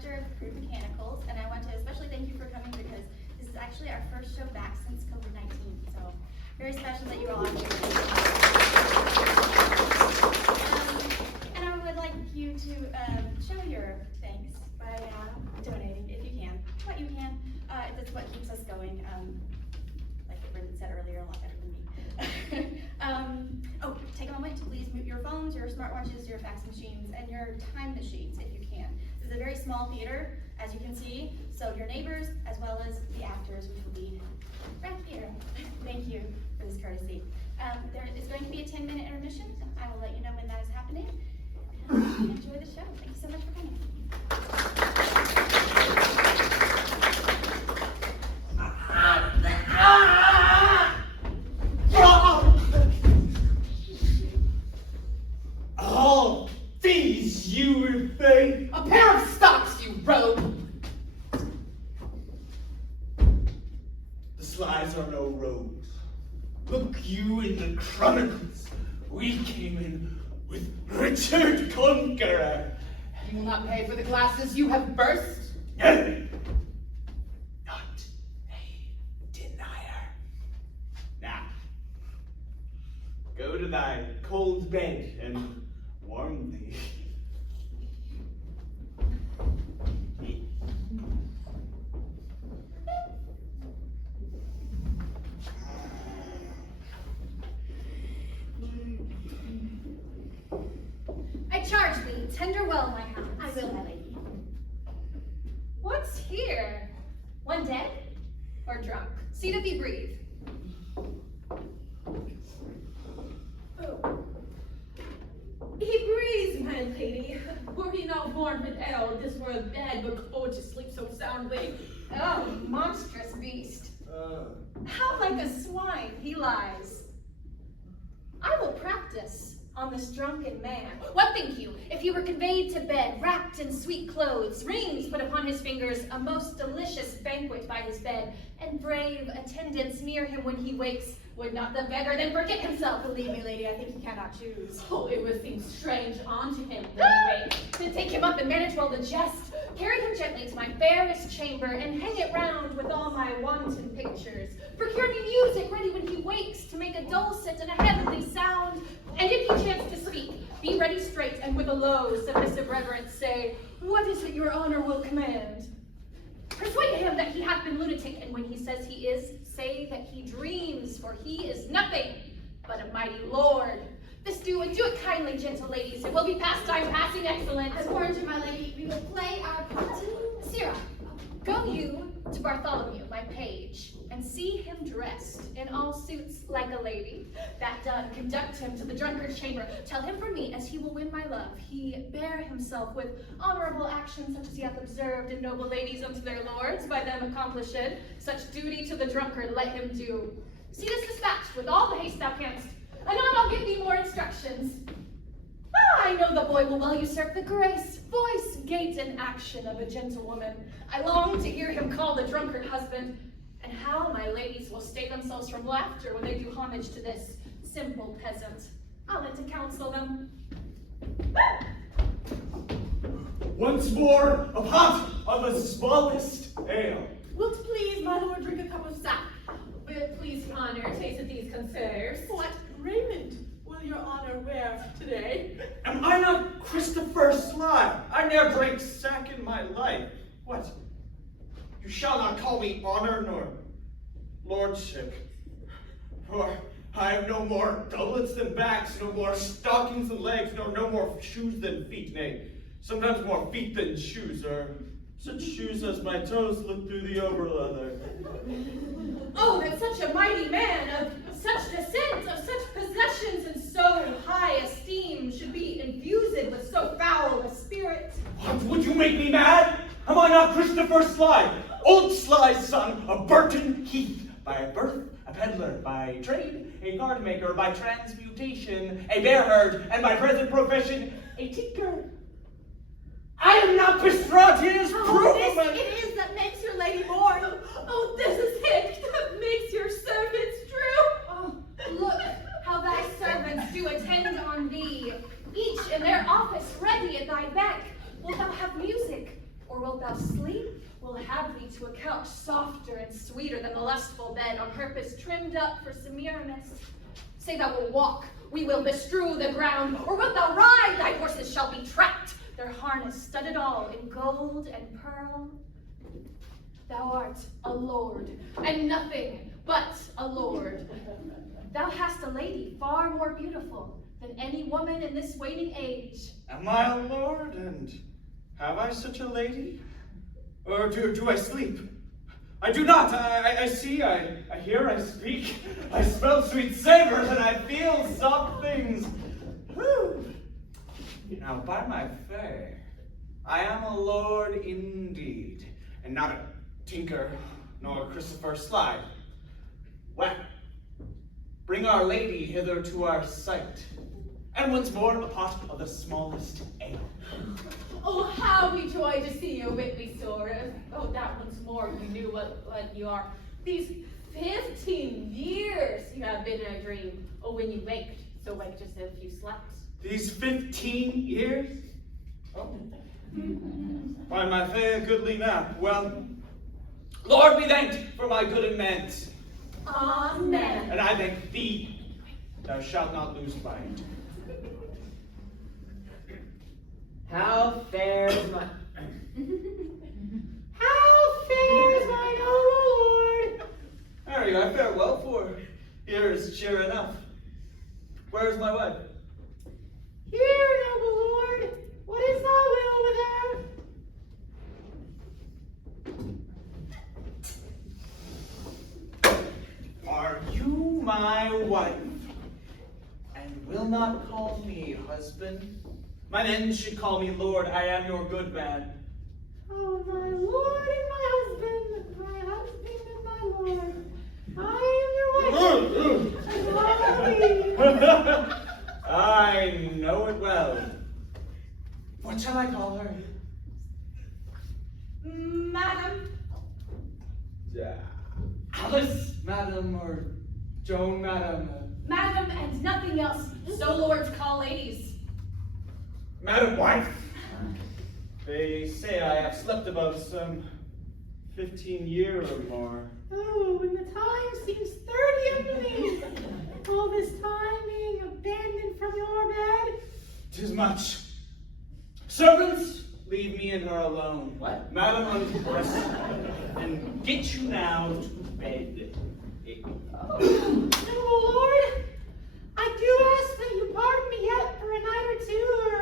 director of Crude Mechanicals, and I want to especially thank you for coming because this is actually our first show back since COVID-19, so very special that you're all here. And I would like you to show your thanks by donating, if you can, what you can. That's what keeps us going. Like Brendan said earlier, a lot better than me. Oh, take a moment to please mute your phones, your smartwatches, your fax machines, and your time machines if you can. This is a very small theater, as you can see, so your neighbors, as well as the actors, which will be right here. Thank you for this courtesy. There is going to be a 10-minute intermission. I will let you know when that is happening. Enjoy the show. Thank you so much for coming. All these you repay? A pair of stocks, you rogue! The slies are no rogues. Look you in the chronicles. We came in with Richard Conqueror. You will not pay for the glasses you have burst? No. Not a denier. Now, go to thy cold bed and warm thee. I charge thee, tender well my hounds. I will, my lady. What's here? One dead or drunk? See that thee breathe. Oh. He breathes, my lady. Were he not born with ale, this were a bed, but oh, to sleep so soundly. Oh, monstrous beast. How like a swine he lies. I will practice on this drunken man. What think you, if he were conveyed to bed, wrapped in sweet clothes, rings put upon his fingers, a most delicious banquet by his bed, and brave attendants near him when he wakes, would not the beggar then forget himself? Believe me, lady, I think he cannot choose. Oh, it would seem strange unto him when he wakes. Then take him up and manage well the jest. Carry him gently to my fairest chamber, and hang it round with all my wanton pictures. Procure me music ready when he wakes, to make a dulcet and a heavenly sound. And if he chance to speak, be ready straight, and with a low, submissive reverence say, what is it your honor will command? Persuade him that he hath been lunatic, and when he says he is, say that he dreams, for he is nothing but a mighty lord. This do, and do it kindly, gentle ladies. It will be pastime passing excellent. I warned you, my lady, we will play our part. Sirrah, go you to Bartholomew, my page, and see him dressed in all suits like a lady. That done, conduct him to the drunkard's chamber. Tell him from me, as he will win my love, he bear himself with honorable actions such as he hath observed in noble ladies unto their lords, by them accomplished. Such duty to the drunkard let him do. See this dispatched with all the haste thou canst. Anon I'll give thee more instructions. I know the boy will well usurp the grace, voice, gait, and action of a gentlewoman. I long to hear him call the drunkard husband, and how my ladies will stay themselves from laughter when they do homage to this simple peasant. I'll let to counsel them. Once more, a pot of the smallest ale. Wilt please, my lord, drink a cup of sack? Wilt please, your honor, taste of these conserves? What raiment will your honor wear today? Am I not Christopher Sly? I ne'er drank sack in my life. What? You shall not call me honor nor lordship. For I have no more doublets than backs, no more stockings than legs, nor no more shoes than feet, nay, sometimes more feet than shoes, or such shoes as my toes look through the overleather. Oh, that such a mighty man of such descent, of such possessions, and so high esteem should be infused with so foul a spirit. What, would you make me mad? Am I not Christopher Sly, old Sly's son of Burton Heath, by birth a peddler, by trade a garden maker, by transmutation a bear herd, and by present profession a tinker? I am not Pistratius Proof. It is that makes your lady mourn. Oh, this is it that makes your servants true. Oh, look how thy servants do attend on thee, each in their office ready at thy beck. Wilt thou have music, or wilt softer and sweeter than the lustful bed, on purpose trimmed up for Semiramis. Say thou wilt walk, we will bestrew the ground, or wilt thou ride, thy horses shall be trapped, their harness studded all in gold and pearl. Thou art a lord, and nothing but a lord. Thou hast a lady far more beautiful than any woman in this waning age. Am I a lord, and have I such a lady? Or do I sleep? I do not. I see, I hear, I speak. I smell sweet savors, and I feel soft things. Whew. Now, by my faith, I am a lord indeed, and not a tinker, nor Christopher Slide. Well, bring our lady hither to our sight, and once more a pot of the smallest ale. Oh, how we joy to see you, Whitby Sorrows. Oh, that once more you knew what you are. These 15 years you have been in a dream. Oh, when you waked, so wake just a few slept. These 15 years? Oh. By my fair goodly nap. Well, Lord be thanked for my good amends. Amen. And I thank thee, thou shalt not lose by it. How fares my... How fares my noble lord? Harry, I fare well, for here is cheer enough. Where is my wife? Here, noble lord, what is thy will without? Are you my wife, and will not call me husband? My men should call me lord. I am your good man. Oh, my lord and my husband and my lord. I am your wife. I know it well. What shall I call her? Madam. Alice, madam, or Joan, madam? Madam and nothing else, so lords call ladies. Madam wife. They say I have slept above some 15 years or more. Oh, and the time seems 30 unto me. All this time being abandoned from your bed. 'Tis much. Servants, leave me and her alone. What? Madam, undress, and get you now to bed. Noble lord, I do ask that you pardon me yet for a night or two, or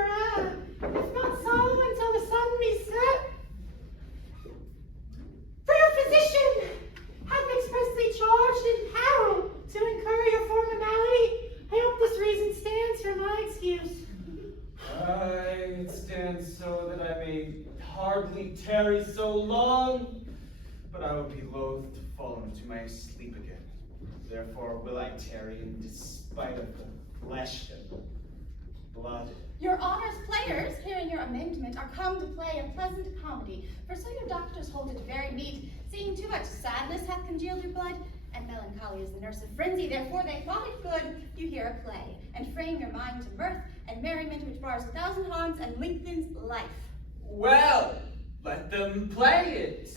if not so, until the sun be set. For your physician hath expressly charged in peril to incur your formality. I hope this reason stands for my excuse. It stands so that I may hardly tarry so long, but I would be loath to fall into my sleep again. Therefore will I tarry in despite of the flesh and blood. Your honor's players, hearing your amendment, are come to play a pleasant comedy. For so your doctors hold it very meet, seeing too much sadness hath congealed your blood, and melancholy is the nurse of frenzy. Therefore they thought it good you hear a play, and frame your mind to mirth and merriment which bars 1,000 harms and lengthens life. Well, let them play it.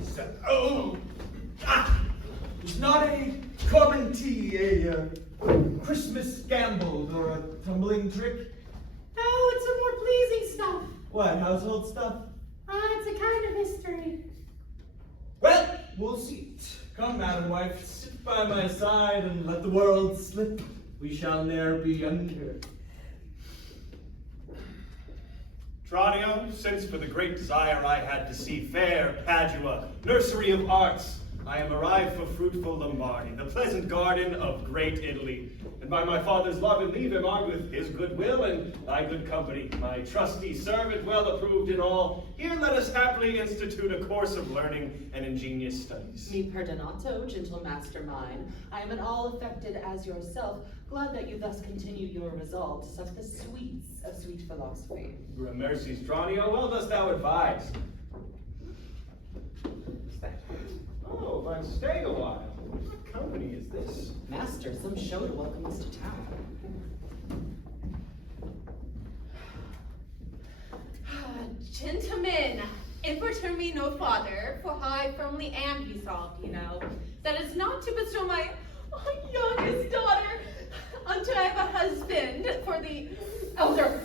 It's not a corbanty, a Christmas gamble, or a tumbling trick. No, it's a more pleasing stuff. What, household stuff? It's a kind of history. Well, we'll see it. Come, madam wife, sit by my side and let the world slip. We shall ne'er be under. Tranio, since for the great desire I had to see fair Padua, nursery of arts, I am arrived for fruitful Lombardy, the pleasant garden of great Italy. And by my father's love and leave am armed with his good will and thy good company, my trusty servant, well approved in all. Here let us happily institute a course of learning and ingenious studies. Me perdonato, gentle master mine. I am at all affected as yourself, glad that you thus continue your resolve to suck the sweets of sweet philosophy. Gramercies, Tranio, well dost thou advise. Oh, but stay a while. What company is this? Master, some show to welcome us to town. Gentlemen, If return me no farther, for I firmly am resolved, that is not to bestow my youngest daughter unto I have a husband for the elder.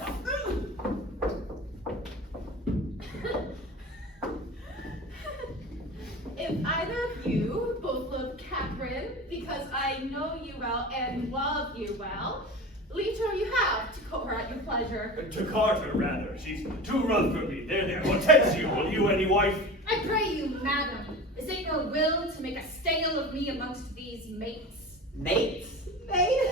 If either of you both love Katherine, because I know you well and love you well, leave her you have to court her at your pleasure. To Carter, rather. She's too rough for me. There. Hortensio, will you any wife? I pray you, madam, is it your will to make a stale of me amongst these mates? Mates? Mate?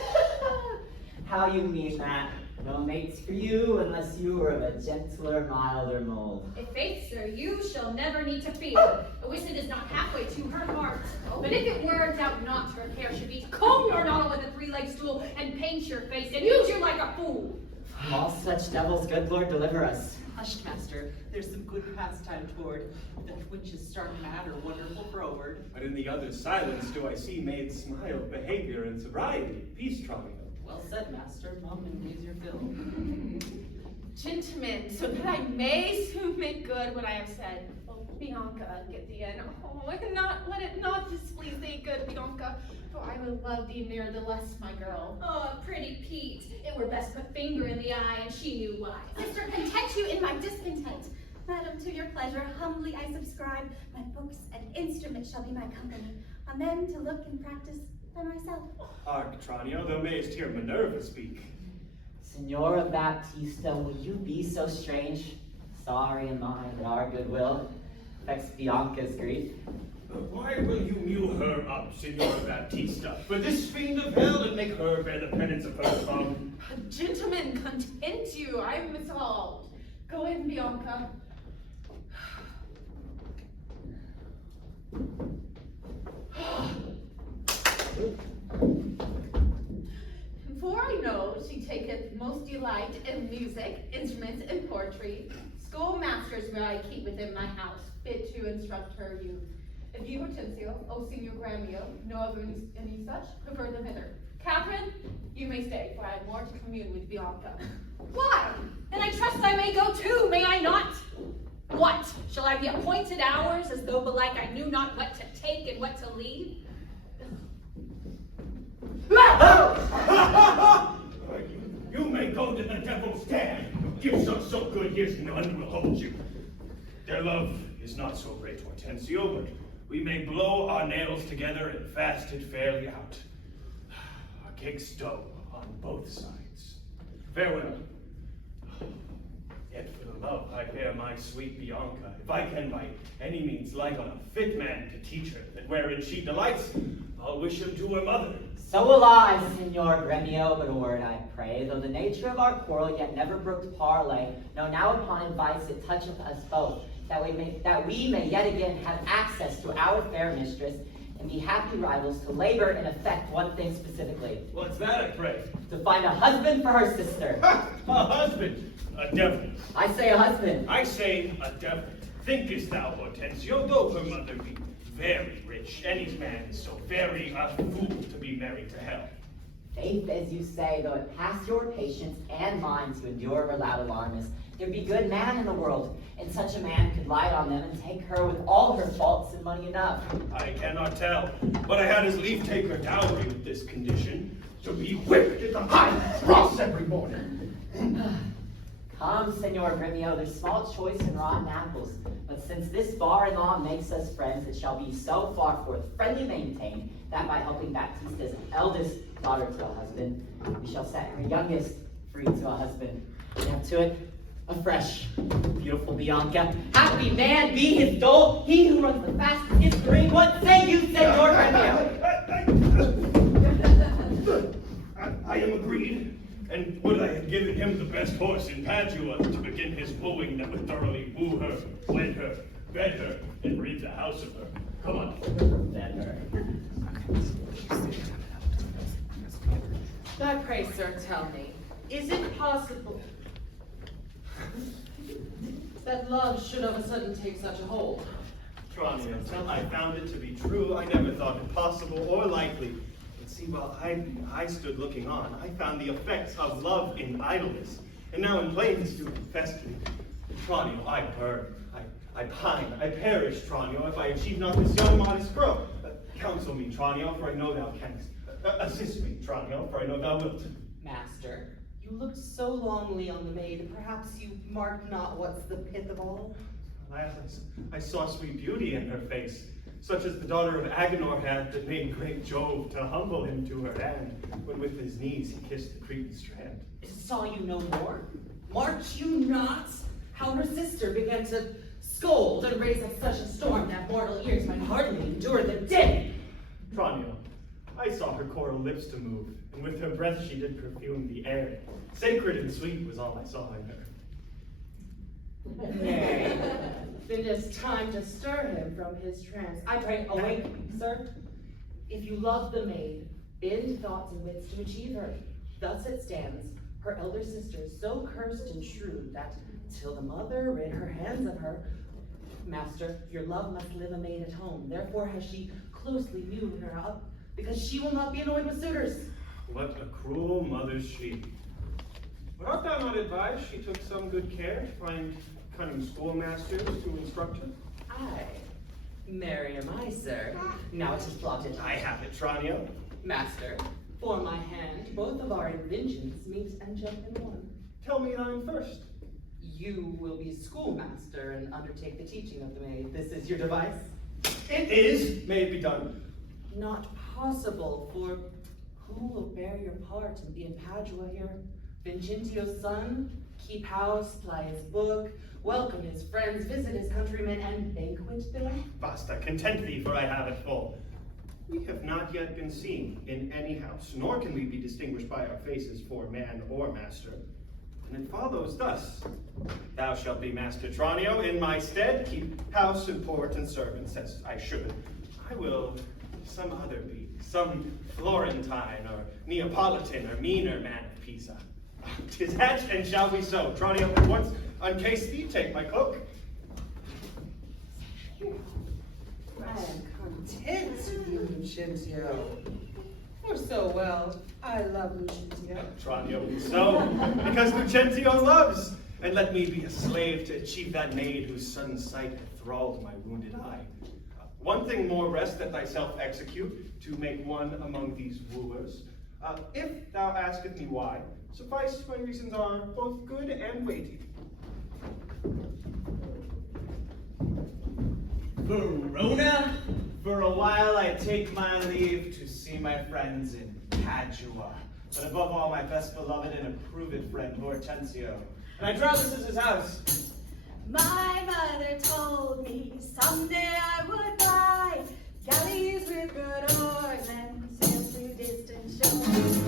How you mean that? No mates for you unless you were of a gentler, milder mold. If faith, sir, you shall never need to fear. I wish it is not halfway to her heart. But if it were, doubt not her care should be to comb your noddle with a three-legged stool and paint your face and use you like a fool. From all such devils, good Lord, deliver us. Hushed, master. There's some good pastime toward. That witch's stark mad or wonderful froward. But in the other silence do I see maids smile, behavior, and sobriety. Peace, Tranio. Well said, master. Mum and raise your fill. Gentlemen, so that I may soon make good what I have said. Oh, Bianca, get thee in. Oh, let it not displease thee, good Bianca, for I will love thee nevertheless, my girl. Oh, pretty Pete, it were best put finger in the eye, and she knew why. Sister, content you in my discontent. Madam, to your pleasure, humbly I subscribe. My books and instruments shall be my company. On them to look and practice by myself. Hark, Tranio, thou mayest hear Minerva speak. Signora Baptista, will you be so strange? Sorry am I that our goodwill affects Bianca's grief. Why will you mew her up, Signora Baptista? For this fiend of hell, and make her bear the penance of her tongue. Gentlemen, content you, I am resolved. Go in, Bianca. For I know she taketh most delight in music, instruments, and poetry. Schoolmasters will I keep within my house, fit to instruct her youth. If you, Hortensio, O Senior Gremio, know of any such, prefer them hither. Katherine, you may stay, for I have more to commune with Bianca. Why? Then I trust I may go too, may I not? What? Shall I be appointed hours, as though belike I knew not what to take and what to leave? You may go to the devil's den. Gifts are so good, here's none will hold you. Their love is not so great, Hortensio, but we may blow our nails together and fast it fairly out. A cake dough on both sides. Farewell. Yet for the love I bear my sweet Bianca, if I can by any means light on a fit man to teach her that wherein she delights, I'll wish him to her mother. So will I, Signor Gremio, but a word I pray, though the nature of our quarrel yet never brooked parley, no now upon advice it toucheth us both, that we may yet again have access to our fair mistress, and be happy rivals to labor and effect one thing specifically. What's that, I pray? To find a husband for her sister. Ha! A husband! A devil. I say a husband. I say a devil. Thinkest thou, Hortensio, though her mother be very rich, any man is so very a fool to be married to hell? Faith, as you say, though it pass your patience and mine to endure her loud alarmist, there be good man in the world, and such a man could light on them and take her with all her faults and money enough. I cannot tell, but I had as lief take her dowry with this condition, to be whipped at the high cross every morning. Come, Senor Gremio, there's small choice in rotten apples, but since this bar-in-law makes us friends, it shall be so far forth friendly maintained, that by helping Baptista's eldest daughter to a husband, we shall set her youngest free to a husband. Now to it, afresh, beautiful Bianca. Happy man be his dole, he who runs the fastest is free. What say you, Senor Gremio? I am agreed. And would I have given him the best horse in Padua to begin his wooing that would thoroughly woo her, wed her, bed her, and rid the house of her. Come on. Bed her. I pray, sir, tell me, is it possible that love should of a sudden take such a hold? Tranio, till I found it to be true, I never thought it possible or likely. But see, while I stood looking on, I found the effects of love in idleness, and now in plainness do confess to me. Tranio, I burn. I pine, I perish, Tranio, if I achieve not this young modest girl. Counsel me, Tranio, for I know thou canst. Assist me, Tranio, for I know thou wilt. Master, you looked so longly on the maid, perhaps you marked not what's the pith of all? Alas, I saw sweet beauty in her face, such as the daughter of Agenor had that made great Jove to humble him to her hand, when with his knees he kissed the Cretan strand. Saw you no more? Marked you not how her sister began to scold and raise up such a storm that mortal ears might hardly endure the din? Tranio, I saw her coral lips to move, and with her breath she did perfume the air. Sacred and sweet was all I saw in her. Nay, then it is time to stir him from his trance. I pray, awake me, sir. If you love the maid, bend thoughts and wits to achieve her. Thus it stands, her elder sister so cursed and shrewd that, till the mother rid her hands of her, master, your love must live a maid at home. Therefore has she closely mewed her up, because she will not be annoyed with suitors. What a cruel mother she. But art thou not advised she took some good care to find cunning schoolmasters to instruct her? Aye, marry am I, sir. Now it is plotted. I have it, Tranio. Master, for my hand, both of our inventions meet and jump in one. Tell me thine first. You will be schoolmaster and undertake the teaching of the maid. This is your device? It is. May it be done. Not possible, for who will bear your part and be in Padua here? Vincentio's son, keep house, ply his book, welcome his friends, visit his countrymen, and banquet them? Basta, content thee, for I have it full. We have not yet been seen in any house, nor can we be distinguished by our faces for man or master. And it follows thus. Thou shalt be Master Tranio in my stead, keep house and port and servants as I should. I will some other be, some Florentine or Neapolitan or meaner man of Pisa. 'Tis hatched and shall be so. Tranio, at once uncase thee, take my cloak. I am content with you, Lucentio. For so well, I love Lucentio. Tranio be so, because Lucentio loves, and let me be a slave to achieve that maid whose sudden sight hath thralled my wounded eye. One thing more rest that thyself execute, to make one among these wooers. If thou asketh me why, suffice my reasons are both good and weighty. Verona? For a while I take my leave to see my friends in Padua, but above all my best beloved and approved friend Hortensio. And I trow this is his house. My mother told me someday I would buy galleys with good oars and sail through distant shores.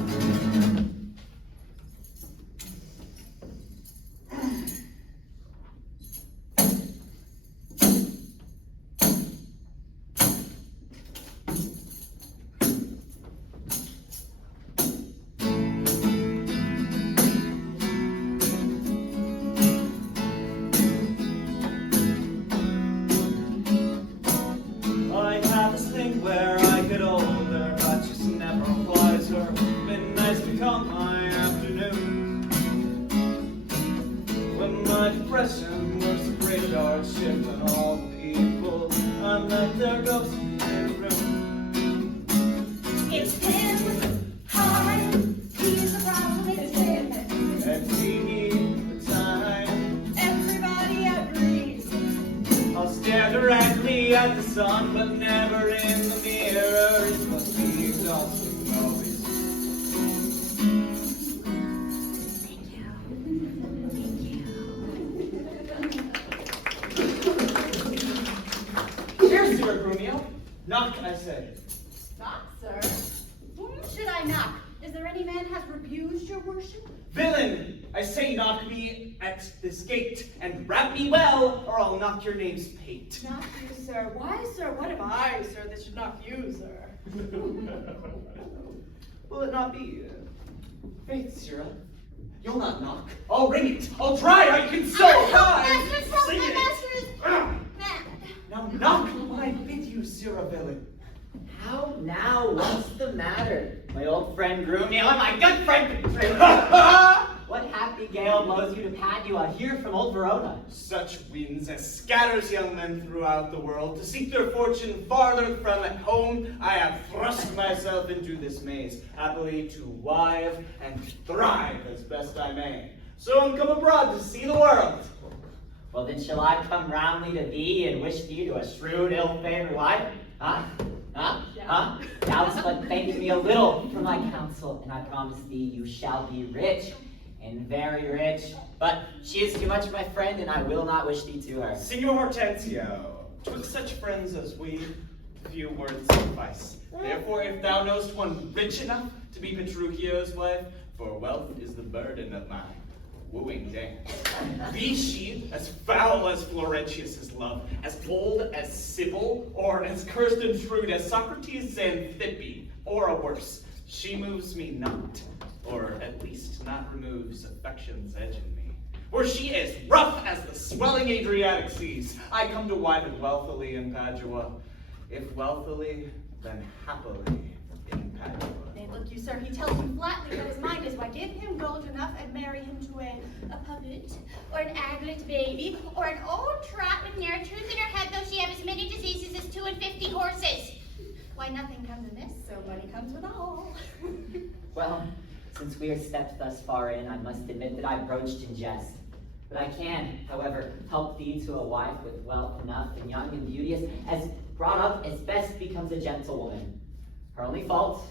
Grumio. Knock, I say. Knock, sir? Whom should I knock? Is there any man has abused your worship? Villain! I say knock me at this gate, and rap me well, or I'll knock your name's pate. Knock you, sir. Why, sir? What am I, sir, that should knock you, sir? Will it not be? Faith, Sirrah, you'll not knock. I'll ring it. I'll try. I can so high. Sing it. Mad. Now knock, I bid you, Sirrah villain. How now? What's the matter? My old friend Grumio and my good friend Petruchio. What happy gale blows you to Padua, here from old Verona? Such winds as scatters young men throughout the world. To seek their fortune farther from at home, I have thrust myself into this maze, happily to wive and thrive as best I may. So I'm come abroad to see the world. Well, then shall I come roundly to thee and wish thee to a shrewd, ill-favored wife? Huh? Thou but thank me a little for my counsel, and I promise thee you shall be rich, and very rich. But she is too much my friend, and I will not wish thee to her. Signor Hortensio, twixt such friends as we, few words suffice. Therefore, if thou knowest one rich enough to be Petruchio's wife, for wealth is the burden of my wooing dance. Be she as foul as Florentius' love, as bold as Sybil, or as cursed and shrewd as Socrates and Xantippe, or a worse, she moves me not, or at least not removes affection's edge in me. Were she as rough as the swelling Adriatic seas, I come to wive it wealthily in Padua. If wealthily, then happily in Padua. Nay, look you, sir, he tells you flatly that his mind is, why give him gold enough and marry him to a puppet, or an aglet baby, or an old trot with ne'er a tooth in her head, though she have as many diseases as 52 horses. Why, nothing comes amiss, so money comes with all. Well, since we are stepped thus far in, I must admit that I broached in jest. But I can, however, help thee to a wife with wealth enough and young and beauteous, as brought up as best becomes a gentlewoman. Her only fault,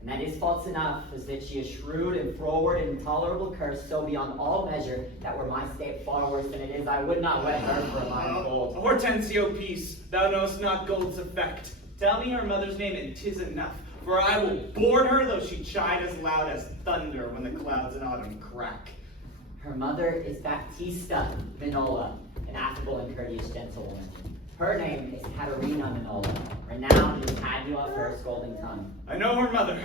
and that is faults enough, is that she is shrewd and froward and intolerable curse, so beyond all measure, that were my state far worse than it is, I would not wed her for a mine of gold. Hortensio, peace, thou knowest not gold's effect. Tell me her mother's name, and 'tis enough, for I will board her, though she chide as loud as thunder when the clouds in autumn crack. Her mother is Baptista Minola, an affable and courteous gentlewoman. Her name is Katherina Minola, renowned in Padua for her scolding tongue. I know her mother,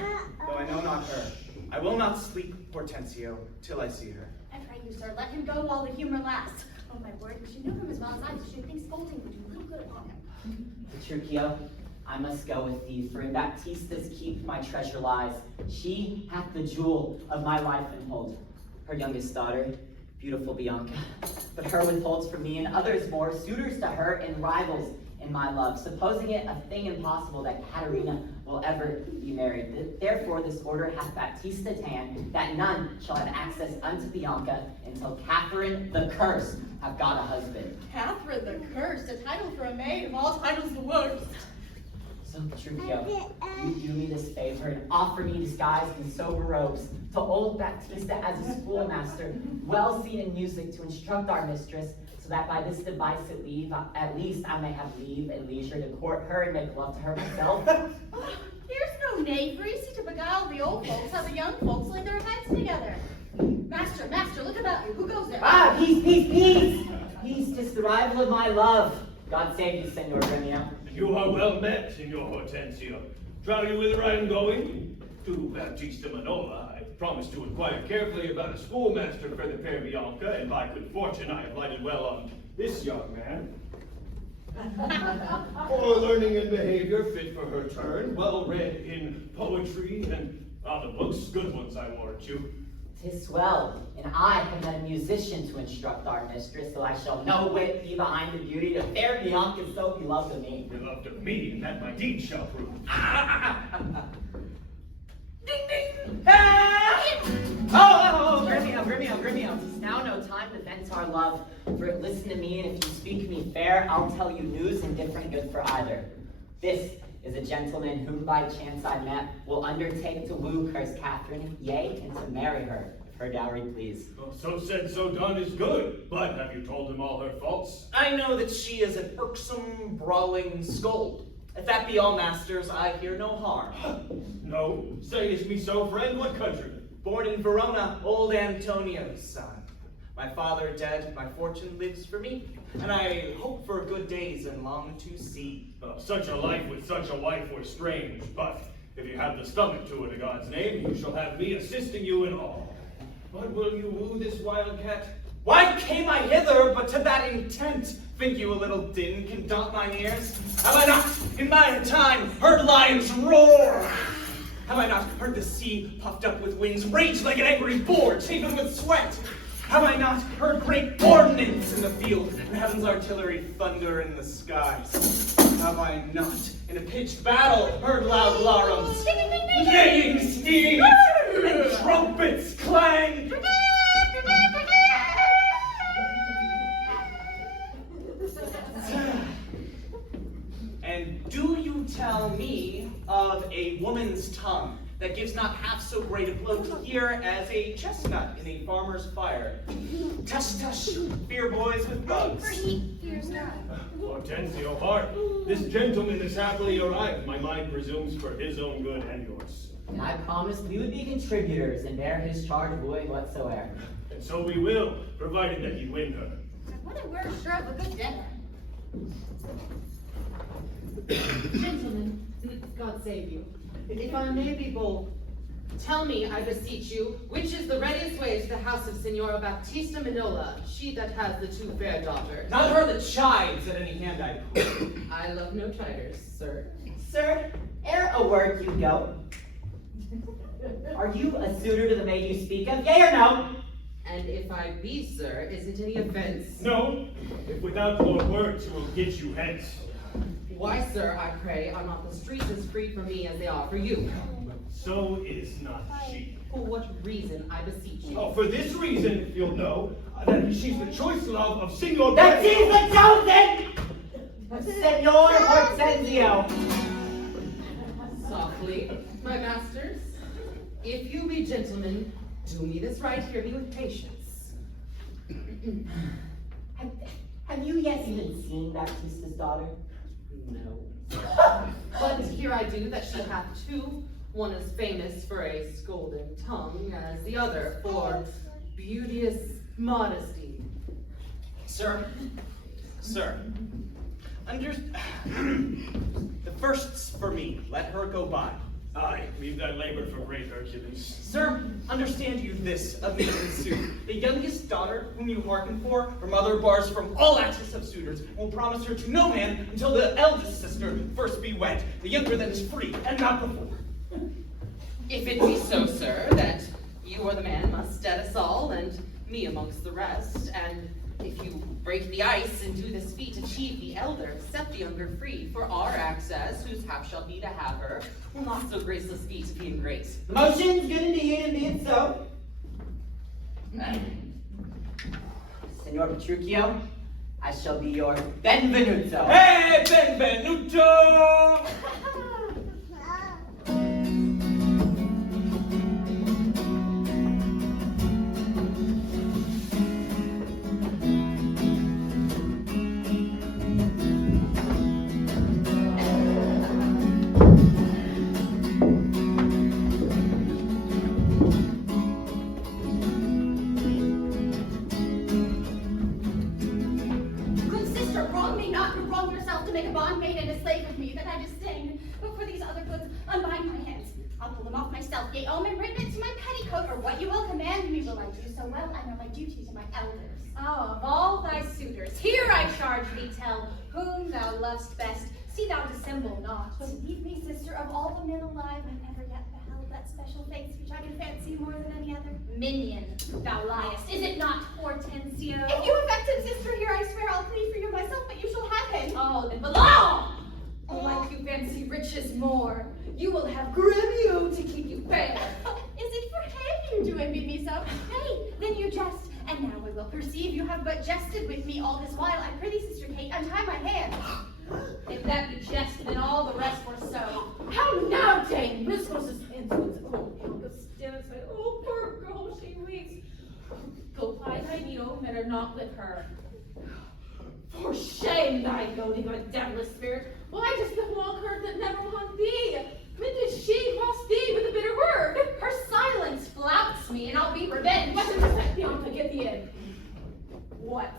though I know not her. I will not sleep, Hortensio, till I see her. And pray you, sir, let him go while the humor lasts. Oh, my word, if she knew him as well as I, she should think scolding would do little good upon him. Petruchio, I must go with thee, for in Baptista's keep my treasure lies. She hath the jewel of my life and hold. Her youngest daughter, beautiful Bianca, but her withholds from me and others more, suitors to her and rivals in my love, supposing it a thing impossible that Katherina will ever be married. Therefore this order hath Baptista ta'en, that none shall have access unto Bianca until Katherine the Cursed have got a husband. Katherine the Cursed, a title for a maid, of all titles the worst. So, Petruchio, you do me this favor and offer me disguised in sober robes to old Baptista as a schoolmaster, well seen in music to instruct our mistress, so that by this device at least I may have leave and leisure to court her and make love to her myself. Oh, here's no knavery, see to beguile the old folks, how the young folks lay their heads together. Master, look about you, who goes there? Ah, peace! Peace, 'tis the rival of my love. God save you, Senor Gremio. You are well met, Signor Hortensio. Trow you whither I am going? To Baptista Minola. I promised to inquire carefully about a schoolmaster for the fair Bianca, and by good fortune I have lighted well on this young man. For learning and behavior fit for her turn, well read in poetry and the books, good ones I warrant you. 'Tis well, and I have been a musician to instruct our mistress, so I shall no whit be behind the beauty to fair Bianca so beloved of me. Beloved of me, and that my deeds shall prove. Ding ding! Ah! Oh, Gremio, 'tis now no time to vent our love. For listen to me, and if you speak me fair, I'll tell you news indifferent good for either. This is a gentleman whom by chance I met, will undertake to woo cursed Katherine, yea, and to marry her, if her dowry please. Well, so said, so done is good, but have you told him all her faults? I know that she is an irksome, brawling scold. If that be all, masters, I hear no harm. No, sayest me so, friend, what country? Born in Verona, old Antonio's son. My father dead, my fortune lives for me, and I hope for good days and long to see. Such a life with such a wife were strange, but if you have the stomach to it, in God's name, you shall have me assisting you in all. But will you woo this wildcat? Why came I hither but to that intent? Think you a little din can daunt mine ears? Have I not, in my time, heard lions roar? Have I not heard the sea puffed up with winds rage like an angry boar, chafing with sweat? Have I not heard great ordnance in the field, and heaven's artillery thunder in the skies? Have I not, in a pitched battle, heard loud larums, neighing steeds, and trumpets clang? And do you tell me of a woman's tongue that gives not half so great a blow to hear as a chestnut in a farmer's fire? Tush, tush, fear boys with bugs. Fears not. Hortensio, Hart, this gentleman is happily arrived. My mind presumes for his own good and yours. And I promised we would be contributors and bear his charge void whatsoever. And so we will, provided that you win her. What a we're sure of a good dinner. Gentlemen, God save you. If I may be bold, tell me, I beseech you, which is the readiest way to the house of Signora Baptista Minola, she that has the two fair daughters? Not her that chides at any hand I put. I love no chiders, sir. Sir, ere a word you go. Are you a suitor to the maid you speak of, yea or no? And if I be, sir, is it any offense? No, if without more words we will get you hence. Why, sir, I pray, are not the streets as free for me as they are for you? So is not she. For what reason, I beseech you? Oh, for this reason, if you'll know, that she's the choice love of Signor That she's Gremio. the chosen! Senor Hortensio! Softly, my masters. If you be gentlemen, do me this right, hear me with patience. Have you yet even seen Baptista's daughter? No. But here I do that she hath two. One is famous for a scolding tongue, as the other for beauteous modesty. Sir, the first's for me. Let her go by. Aye, leave that labor for great Hercules. Sir, understand you this of me in suit. The youngest daughter whom you hearken for, her mother bars from all access of suitors, and will promise her to no man until the eldest sister first be wed. The younger then is free, and not before. If it be so, sir, that you or the man must dead us all, and me amongst the rest, and if you break the ice and do this feat, achieve the elder, set the younger free, for our access, whose hap shall be to have her, will not so graceless be to be in grace. The motion's good indeed, and be it so. Senor Petruchio, I shall be your benvenuto. Hey, benvenuto! Yea, omen written it to my petticoat, or what you will command me will I do so well. I know my duty to my elders. Oh, of all thy suitors, here I charge thee tell, whom thou lovest best, see thou dissemble not. Believe me, sister, of all the men alive, I never yet beheld that special face which I can fancy more than any other. Minion, thou liest. Is it not Hortensio? If you affected sister here, I swear I'll plead for you myself, but you shall have him. Oh, then belong! Like you fancy riches more, you will have Gremio to keep you fair. Is it for him you do envy me so? Nay, then you jest. And now I will perceive you have but jested with me all this while. I prithee, sister Kate, untie my hand. If that be jest, then all the rest were so. How now, dame? Mistress's influence. Oh, Bianca stands like, oh, poor girl, she weeps. Go ply thy needle, better not with her. For shame, thy goading, or devilish spirit. Why dost thou walk her that never won thee? When did she cross thee with a bitter word? Her silence flouts me, and I'll be revenged. What in respect, Bianca, get thee in. What?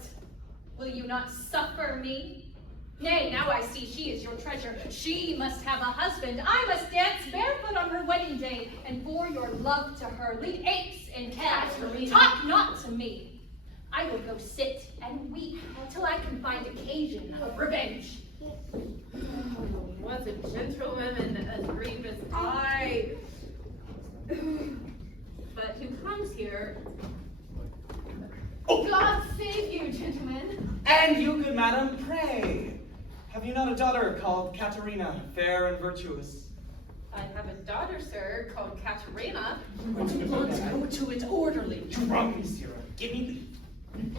Will you not suffer me? Nay, now I see she is your treasure. She must have a husband. I must dance barefoot on her wedding day, and for your love to her, lead apes in hell. Talk not to me. I will go sit and weep till I can find occasion of revenge. What a gentlewoman as grievous I. here. Oh. God save you, gentlemen. And you, good madam, pray. Have you not a daughter called Katharina, fair and virtuous? I have a daughter, sir, called Katharina. Let's go to it orderly. Drunk, monsieur. Give me leave.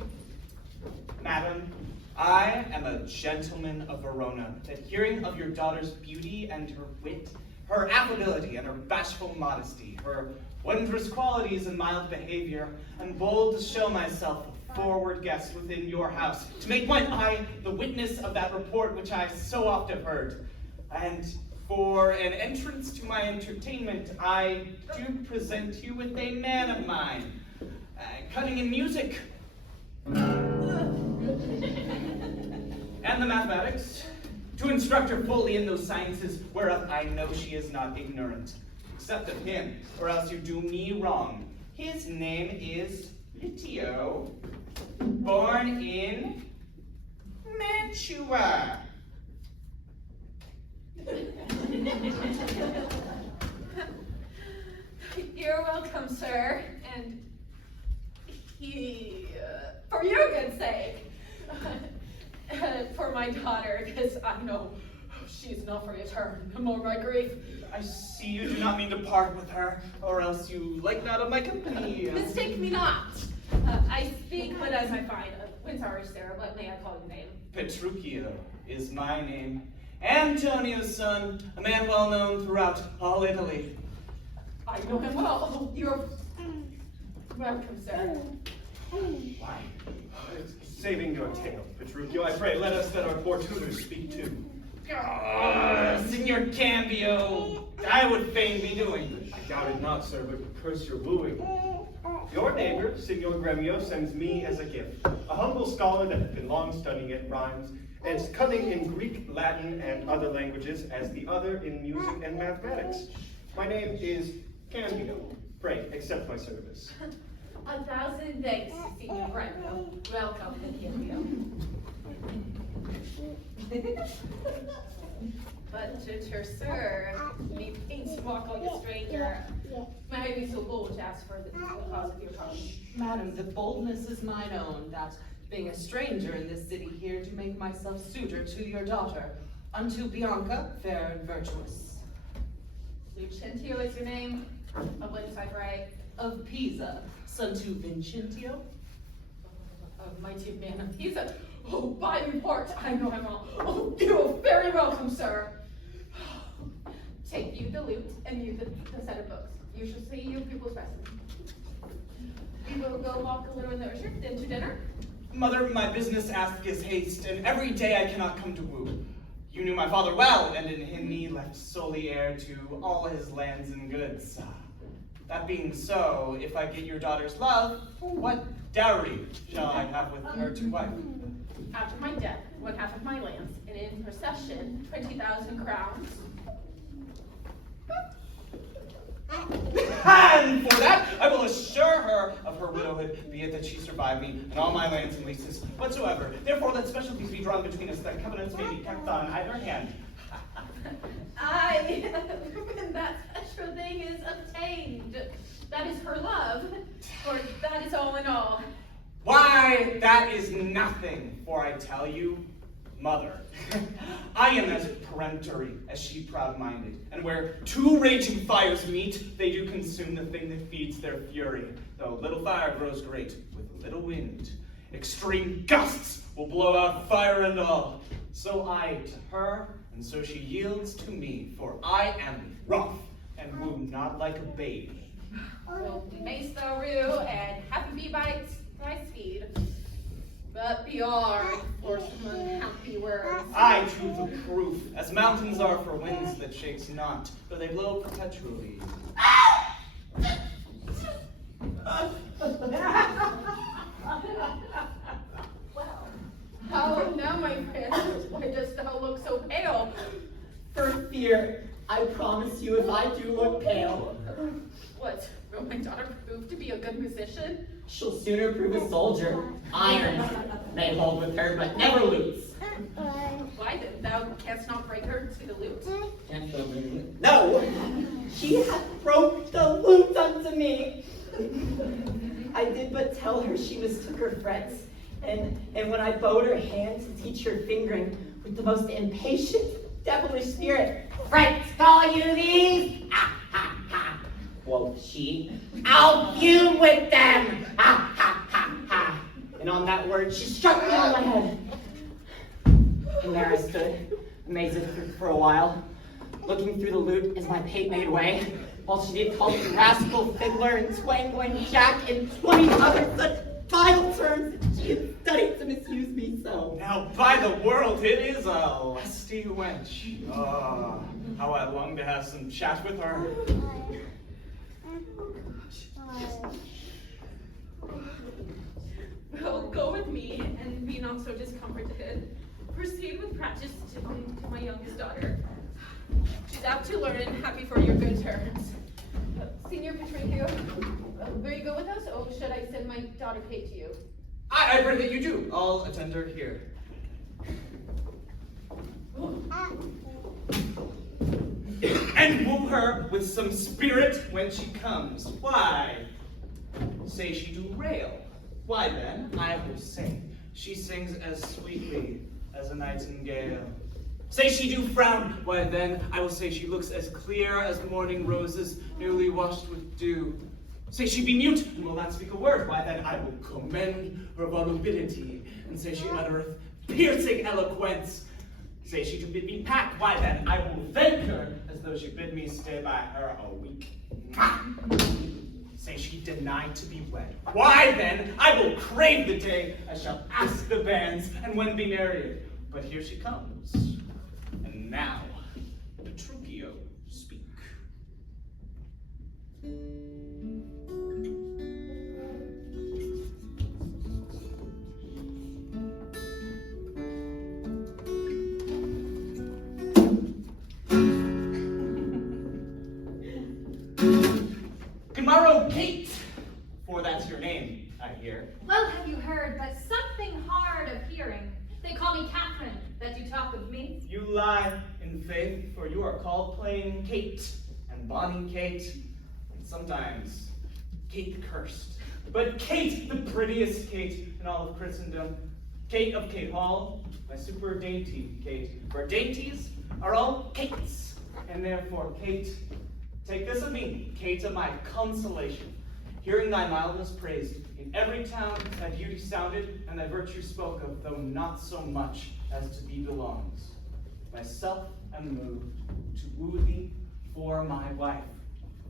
Madam, I am a gentleman of Verona, that hearing of your daughter's beauty and her wit, her affability and her bashful modesty, her wondrous qualities and mild behavior, am bold to show myself a forward guest within your house, to make mine eye the witness of that report which I so oft have heard. And for an entrance to my entertainment, I do present you with a man of mine, cunning in music, and the mathematics, to instruct her fully in those sciences whereof I know she is not ignorant, except of him, or else you do me wrong. His name is Lucentio, born in Mantua. You're welcome, sir, and for your good sake, for my daughter, because I know she's not for return, more my grief. I see you do not mean to part with her, or else you like not of my company. Mistake me not. I speak but as I find. Sorry, sir, what may I call your name? Petruchio is my name. Antonio's son, a man well known throughout all Italy. I know him well. You're welcome, sir. Why? Saving your tale, Petruchio, I pray, let us that our poor tutors speak too. Signor Cambio, I would fain be doing. I doubt it not, sir, but curse your wooing. Your neighbor, Signor Gremio, sends me as a gift, a humble scholar that has been long studying at rhymes, and is cunning in Greek, Latin, and other languages, as the other in music and mathematics. My name is Cambio. Pray, accept my service. 1,000 thanks, Signor Gremio. Welcome, Petruchio. But, sir, methinks you walk like a stranger. May I be so bold to ask for the cause of your trouble? Madam, the boldness is mine own, that being a stranger in this city here, to make myself suitor to your daughter, unto Bianca, fair and virtuous. Lucentio is your name? Of whence I pray? Of Pisa, son to Vincentio. Of mighty man of Pisa. Oh, by report, I know him all. Oh, you're very welcome, sir. Take you the lute, and you the set of books. You shall see your pupil's specimen. We will go walk a little in the orchard, then to dinner. Mother, my business asketh haste, and every day I cannot come to woo. You knew my father well, and in him me left solely heir to all his lands and goods. That being so, if I get your daughter's love, what dowry shall I have with her to wife? After my death, 1/2 of my lands, and in procession, 20,000 crowns. And for that, I will assure her of her widowhood, be it that she survive me, and all my lands and leases whatsoever. Therefore, let specialties be drawn between us, that covenants may be kept on either hand. Aye, when that special thing is obtained, that is her love, for that is all in all. Why, that is nothing, for I tell you, mother, I am as peremptory as she proud-minded, and where two raging fires meet, they do consume the thing that feeds their fury. Though little fire grows great with little wind, extreme gusts will blow out fire and all. So I to her, and so she yields to me, for I am rough, and woo not like a babe. Well, mayst thou rue, and happy be thy speed. But beyond, for some unhappy words. I to the proof, as mountains are for winds that shakes not, though they blow perpetually. How now, my friend? Why dost thou look so pale? For fear, I promise you, if I do look pale, What, will my daughter prove to be a good musician? she'll sooner prove a soldier. Iron may hold with her, but never lutes. Why then, thou canst not break her to the lute? No, she hath broke the lute unto me. I did but tell her she mistook her friends. And when I bowed her hand to teach her fingering with the most impatient, devilish spirit, "Friends, call you these?" Ha, ha, ha, quoth she. "I'll fume with them!" Ha, ha, ha, ha. And on that word, she struck me on my head. And there I stood, amazed for a while, looking through the lute as my pate made way, while she did call me rascal, fiddler, and twangling jack, and 20 other such vile terms that she had studied to misuse me so. Now, by the world, it is a lusty wench. Ah, how I long to have some chat with her. Well, go with me and be not so discomforted. Proceed with practice to my youngest daughter. She's out to learn and happy for your good turns. Senior Petruchio, will you go with us, or should I send my daughter Kate to you? I pray that you do. I'll attend her here. And woo her with some spirit when she comes. Why? Say she do rail. Why then, I will sing. She sings as sweetly as a nightingale. Say she do frown. Why then, I will say she looks as clear as morning roses newly washed with dew. Say she be mute, and will not speak a word. Why then, I will commend her volubility, and say she uttereth piercing eloquence. Say she do bid me pack. Why then, I will thank her as though she bid me stay by her a week. Say she denied to be wed. Why then, I will crave the day I shall ask the banns and when be married. But here she comes. And now, Petruchio, speak. Tomorrow, Kate, for that's your name, I hear. Well, have you heard, but something hard of hearing. They call me Katherine, that you talk of me. You lie in faith, for you are called plain Kate, and bonny Kate, and sometimes Kate cursed. But Kate, the prettiest Kate in all of Christendom, Kate of Kate Hall, my super dainty Kate, for dainties are all Kates, and therefore Kate, take this of me, Kate of my consolation, hearing thy mildness praised, in every town thy beauty sounded, and thy virtue spoke of, though not so much as to thee belongs. Myself am moved to woo thee for my wife.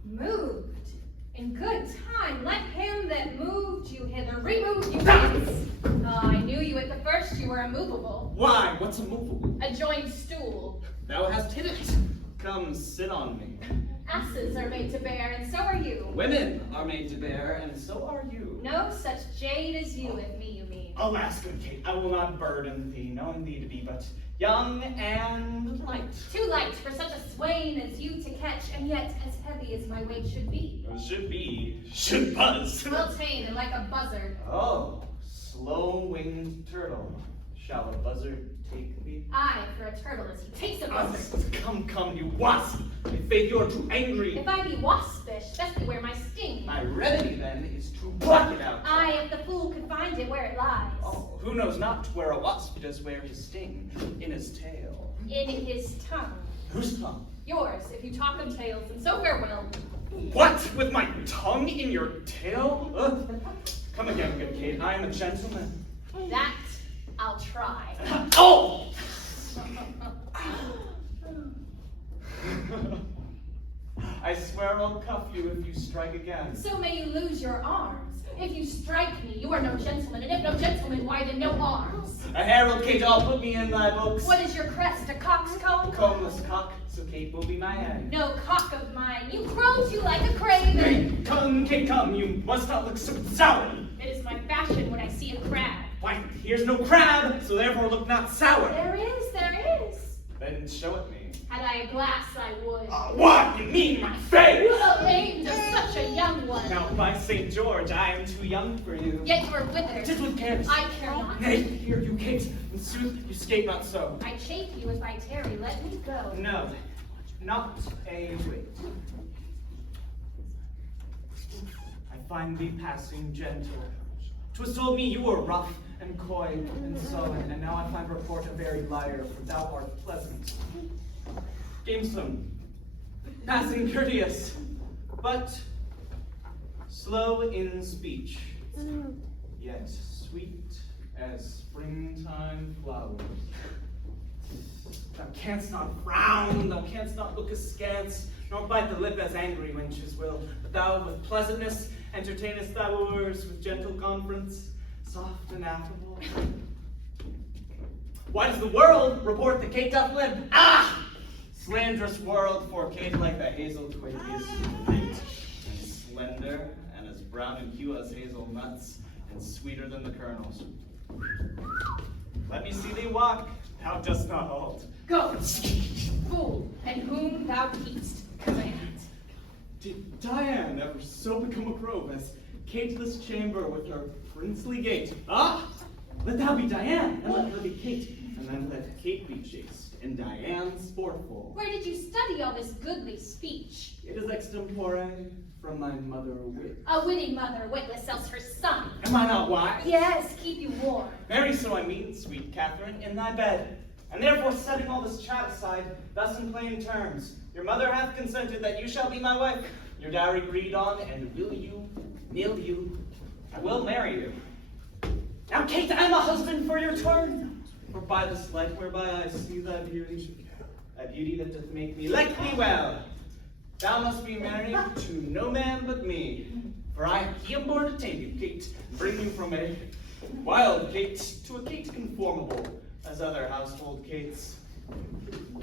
Moved? In good time, let him that moved you hither remove you hence. I knew you at the first, you were immovable. Why? What's a movable? A joined stool. Thou hast hit it. Come sit on me. Asses are made to bear, and so are you. Women are made to bear, and so are you. No such jade as you with me, you mean. Alas, good Kate, I will not burden thee, knowing thee to be but young and light. Too light for such a swain as you to catch, and yet as heavy as my weight should be. Should buzz. Well tamed and like a buzzard. Oh, slow-winged turtle, shall a buzzard take thee? Aye, for a turtle as he takes a buzzard. Come, you wasp! In faith, you're too angry. If I be waspish, best beware my sting. My remedy, then, is to pluck it out. Aye, if the fool could find it where it lies. Oh, who knows not where a wasp does wear his sting? In his tail. In his tongue. Whose tongue? Yours, if you talk of tails, and so farewell. What? With my tongue in your tail? Come again, good Kate. I am a gentleman. That I'll try. Oh! I swear I'll cuff you if you strike again. So may you lose your arms. If you strike me, you are no gentleman, and if no gentleman, why then no arms? A herald, Kate, I'll put me in thy books. What is your crest, a cock's comb? Combless cock, so Kate will be my hen. No cock of mine, you crow too like a craven. Hey, come, Kate, come, you must not look so sour. It is my fashion when I see a crab. Why, here's no crab, so therefore look not sour. There is, there is. Then show it me. Had I a glass, I would. What? You mean my face? Well, aimed at such a young one. Now, by St. George, I am too young for you. Yet you are withered. Tis with cares. I care not. Nay, hear you, Kate. In sooth, you skate not so. I chafe you if I tarry. Let me go. No, not a whit. I find thee passing gentle. 'Twas told me you were rough and coy and sullen, and now I find report a very liar, for thou art pleasant. Gamesome, passing courteous, but slow in speech, yet sweet as springtime flowers. Thou canst not frown, thou canst not look askance, nor bite the lip as angry wenches will, but thou with pleasantness entertainest thy wooers with gentle conference, soft and affable. Why does the world report that Kate doth limp? Ah! Slanderous world, for Kate like the hazel twig is light and slender, and as brown in hue as hazelnuts, and sweeter than the kernels. Let me see thee walk, thou dost not halt. Go, fool, and whom thou keepst, command. Did Diane ever so become a grove as Cateless chamber with her princely gait? Ah! Let thou be Diane, and let her be Kate, and then let Kate be chaste, and Diane sportful. Where did you study all this goodly speech? It is extempore from my mother wit. A witty mother, witless, else her son. Am I not wise? Yes, keep you warm. Very so I mean, sweet Katherine, in thy bed. And therefore setting all this chat aside, thus in plain terms, your mother hath consented that you shall be my wife, your dowry agreed on, and will you, nill you, I will marry you. Now, Kate, I am a husband for your turn, for by this light whereby I see thy beauty, a beauty that doth make me like thee well, thou must be married to no man but me, for I am born to tame you, Kate, and bring you from a wild Kate to a Kate conformable as other household Kates.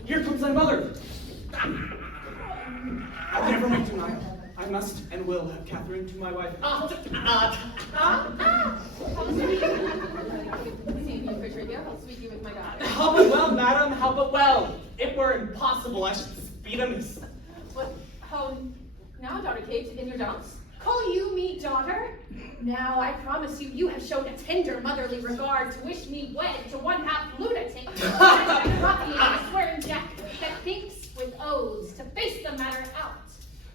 Here comes thy mother. I will never make denial. I must and will have Katherine to my wife. How sweet you, Petruchio. How sweet you with my daughter. How but well, madam, how but well. It were impossible I should speed amiss. What? How now, daughter Kate, in your dance? Call you me daughter? Now I promise you, you have shown a tender motherly regard to wish me wed to one half lunatic, and ruffian, a swearing jack that thinks with oaths to face the matter out.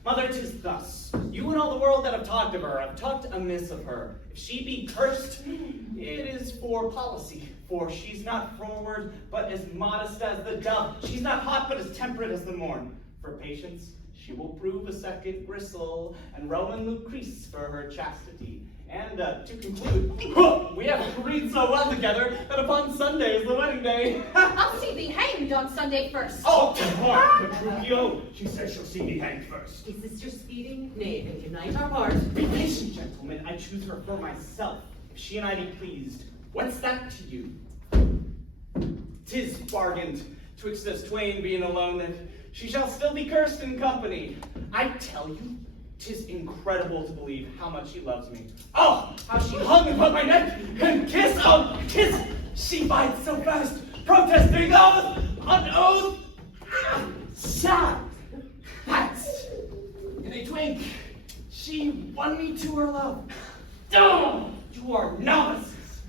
Mother, 'tis thus. You and all the world that have talked of her have talked amiss of her. If she be cursed, it is for policy. For she's not forward, but as modest as the dove. She's not hot, but as temperate as the morn. For patience, she will prove a second gristle, and Roman Lucrece for her chastity. And to conclude, we have agreed so well together that upon Sunday is the wedding day. I'll see thee hanged on Sunday first. Oh, depart, Petruchio! She says she'll see me hanged first. Is this your speeding? Nay, then unite our hearts. Be patient, gentlemen. I choose her for myself. If she and I be pleased, what's that to you? 'Tis bargained twixt us twain being alone that she shall still be cursed in company. I tell you, 'tis incredible to believe how much she loves me. Oh, how she hung upon my neck and kissed, oh, kiss! She bites so fast, protesting oath on oath. Sad, fast, in a twink, she won me to her love. Oh, you are novices.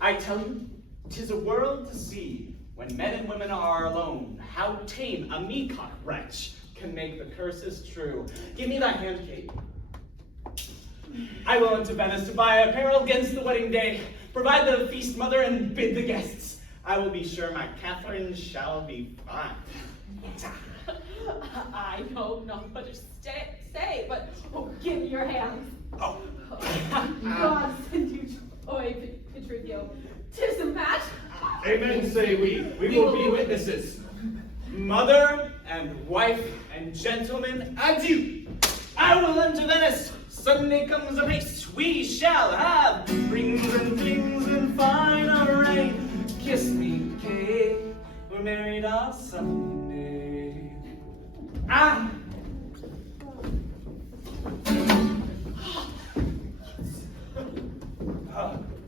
I tell you, 'tis a world to see when men and women are alone. How tame a meacock wretch can make the curses true. Give me thy hand, Kate. I will into Venice to buy apparel against the wedding day. Provide the feast, mother, and bid the guests. I will be sure my Katherine shall be fine. I know not what to say, but give me your hand. Oh. God send you joy, Petruchio. 'Tis a match. Amen, say we. We will be witnesses. Mother and wife and gentlemen, adieu. I will enter Venice. Sunday comes apace. We shall have rings and things in fine array. Kiss me, Kate. We're married on Sunday. Ah!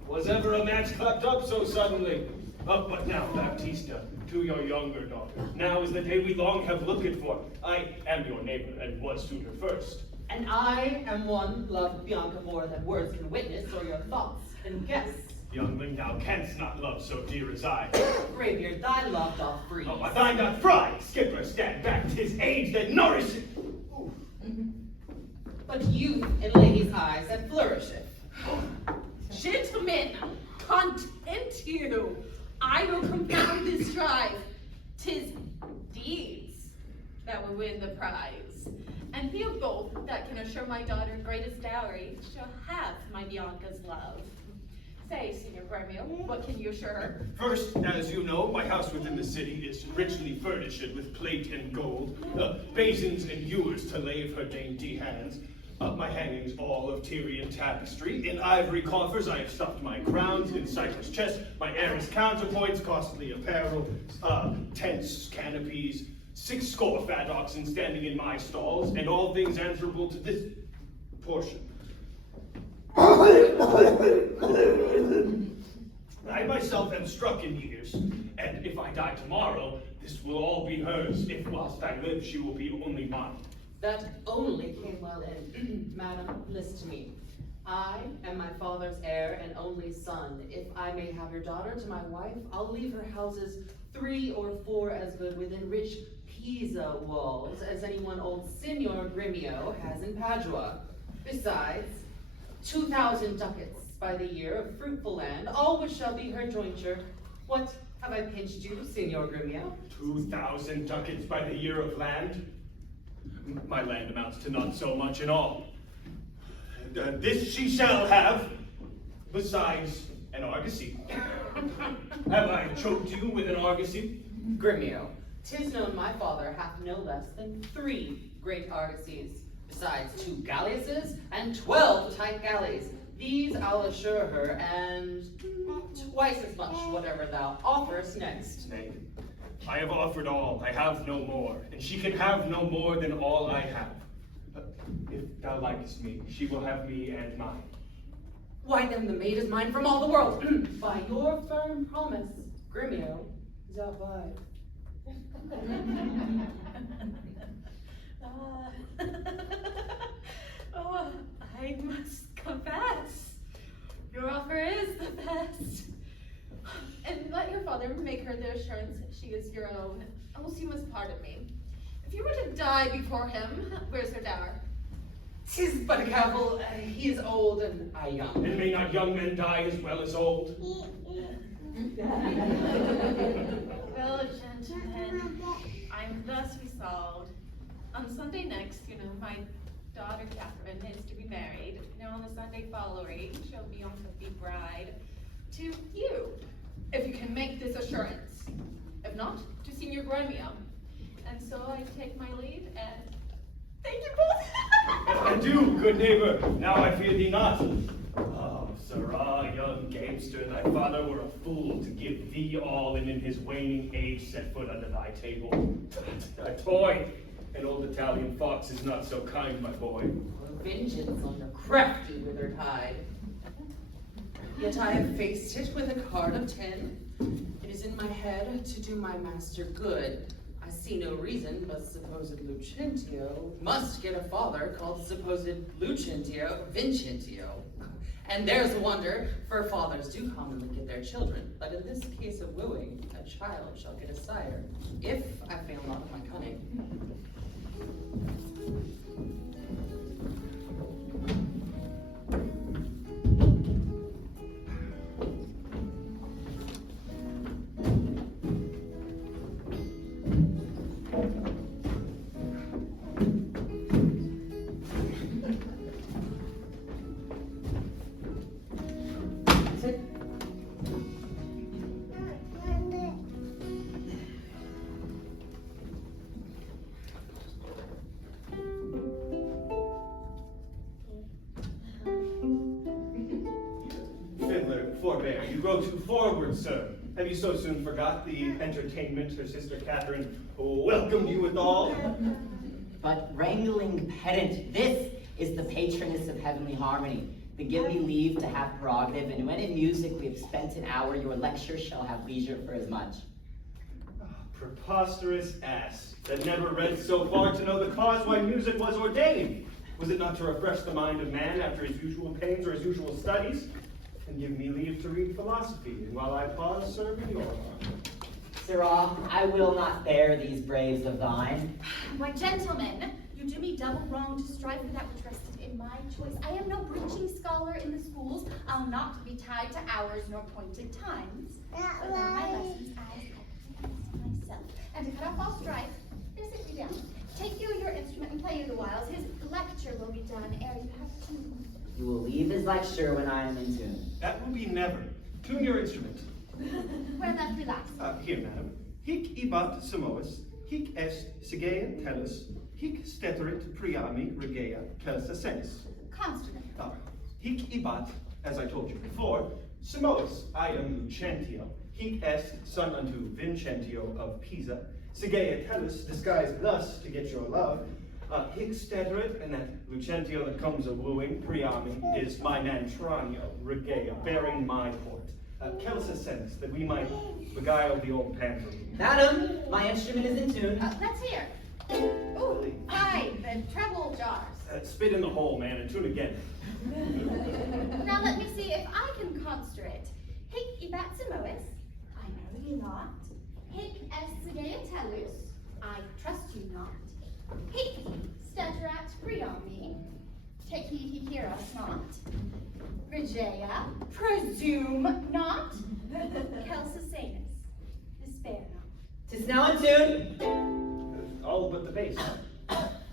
Was ever a match clapped up so suddenly? But now, Baptista, to your younger daughter. Now is the day we long have looked for. I am your neighbor, and was suitor first. And I am one loved Bianca more than words can witness, or your thoughts and guess. Youngling, thou canst not love so dear as I. Greybeard, thy love doth freeze. Oh, but thine doth fry. Skipper, stand back. 'Tis age that nourishes. but youth in ladies' eyes that flourisheth. Gentlemen, content you. I will compound this strife. 'Tis deeds that will win the prize. And few both that can assure my daughter greatest dowry shall have my Bianca's love. Say, Signor Gremio, what can you assure her? First, as you know, my house within the city is richly furnished with plate and gold, basins and ewers to lave her dainty hands. My hangings all of Tyrian tapestry. In ivory coffers I have stuffed my crowns, in cypress chests my heiress counterpoints, costly apparel, tents, canopies, 60 fat oxen standing in my stalls, and all things answerable to this portion. I myself am struck in years, and if I die tomorrow, this will all be hers. If whilst I live, she will be only mine. That only came well in. Madam, listen to me. I am my father's heir and only son. If I may have your daughter to my wife, I'll leave her houses 3 or 4 as good within rich Pisa walls as anyone old Signor Gremio has in Padua. Besides, 2,000 ducats by the year of fruitful land, all which shall be her jointure. What have I pinched you, Signor Gremio? 2,000 ducats by the year of land? My land amounts to not so much in all. This she shall have, besides an argosy. Have I choked you with an argosy? Gremio, 'tis known my father hath no less than 3 great argosies, besides 2 galleasses and 12 tight galleys. These I'll assure her, and twice as much whatever thou offerest next. Nay, I have offered all, I have no more, and she can have no more than all I have. If thou likest me, she will have me and mine. Why then the maid is mine from all the world. By your firm promise, Gremio is outvied. Oh, I must confess, your offer is the best. And let your father make her the assurance that she is your own, else you must pardon me. If you were to die before him, where's her dower? 'Tis but a cavil, he is old and I young. And may not young men die as well as old? Well, gentlemen, I'm thus resolved. On Sunday next, my daughter Katherine is to be married. On the Sunday following, she'll Bianca be bride to you, if you can make this assurance. If not, to Signor Gremio. And so I take my leave and thank you both. Adieu, good neighbor. Now I fear thee not. Oh, sirrah, young gamester, thy father were a fool to give thee all, and in his waning age set foot under thy table. A toy. An old Italian fox is not so kind, my boy. Vengeance on your crafty withered hide. Yet I have faced it with a card of 10. It is in my head to do my master good. I see no reason but supposed Lucentio must get a father called supposed Vincentio. And there's a wonder, for fathers do commonly get their children, but in this case of wooing, a child shall get a sire, if I fail not of my cunning. Forbear, you grow too forward, sir. Have you so soon forgot the entertainment her sister Katherine welcomed you withal? But wrangling pedant, this is the patroness of heavenly harmony. Then give me leave to have prerogative, and when in music we have spent an hour, your lecture shall have leisure for as much. Preposterous ass, that never read so far to know the cause why music was ordained. Was it not to refresh the mind of man after his usual pains or his usual studies? And give me leave to read philosophy, and while I pause, serve your honor. Sirrah, I will not bear these braves of thine. Why, gentlemen, You do me double wrong to strive for that which rested in my choice. I am no preaching scholar in the schools. I'll not be tied to hours nor appointed times. But learn my lessons as myself. And to cut off all strife, here sit you down. Take you your instrument and play you the whiles. His lecture will be done ere you have tune. You will leave his lecture when I am in tune. That will be never. Tune your instrument. Where left relax. Here, madam. Hic ibat Samois, hic est Sigea tellus, hic steterit priami regea celsa senis. Constantly. Hic ibat, as I told you before, Samois, I am Lucentio, hic est son unto Vincentio of Pisa, Sigea tellus, disguised thus to get your love, hic steterit, and that Lucentio that comes a wooing, priami, is my nan Tranio, regea, bearing my port. Celsa senis, that we might beguile the old pantry. Madam, my instrument is in tune. Let's hear. Ooh, fine, the treble jars. Spit in the hole, man, and tune again. Now let me see if I can conster it. Hic ibat Samois, I know you not. Hic est Sigea tellus, I trust you not. Hic steterat priami, take heed he hear us not. Regea, presume not. Celsa senis, despair not. 'Tis now in tune. All but the bass.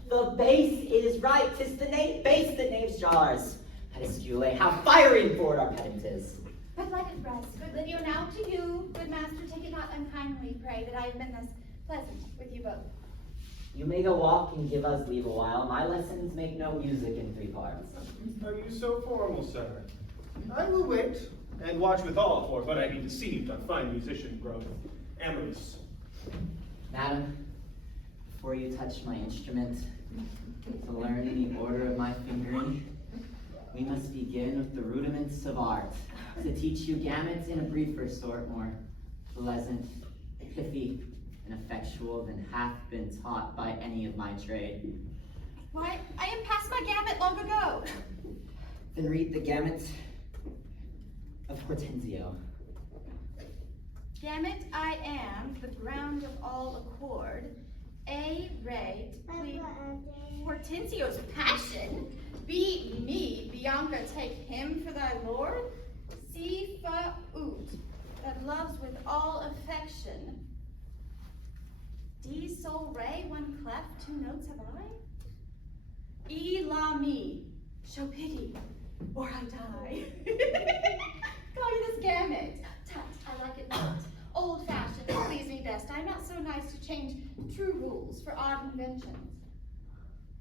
The bass is right. 'Tis the bass that knaves jars. Pedescule, how fiery and forward our pedant is. But let it rest, good Lydio, now to you, good master, take it not unkindly, pray, that I have been thus pleasant with you both. You may go walk and give us leave a while. My lessons make no music in 3 parts. Are you so formal, sir? I will wait and watch with all, for when I be deceived, a fine musician grow amorous. Madam, before you touch my instrument, to learn the order of my fingering, we must begin with the rudiments of art. To teach you gamuts in a briefer sort, more pleasant, pithy, and effectual than hath been taught by any of my trade. Why, I am past my gamut long ago. Then read the gamut of Hortensio. Gamut I am, the ground of all accord. A, re, ple, Hortensio's passion. B, me, Bianca, take him for thy lord. C, fa, ut, that loves with all affection. D, sol, re, one clef, 2 notes have I. E, la, me, show pity, or I die. Call you this gamut. Tut, I like it not. Old-fashioned, please me best. I'm not so nice to change true rules for odd conventions.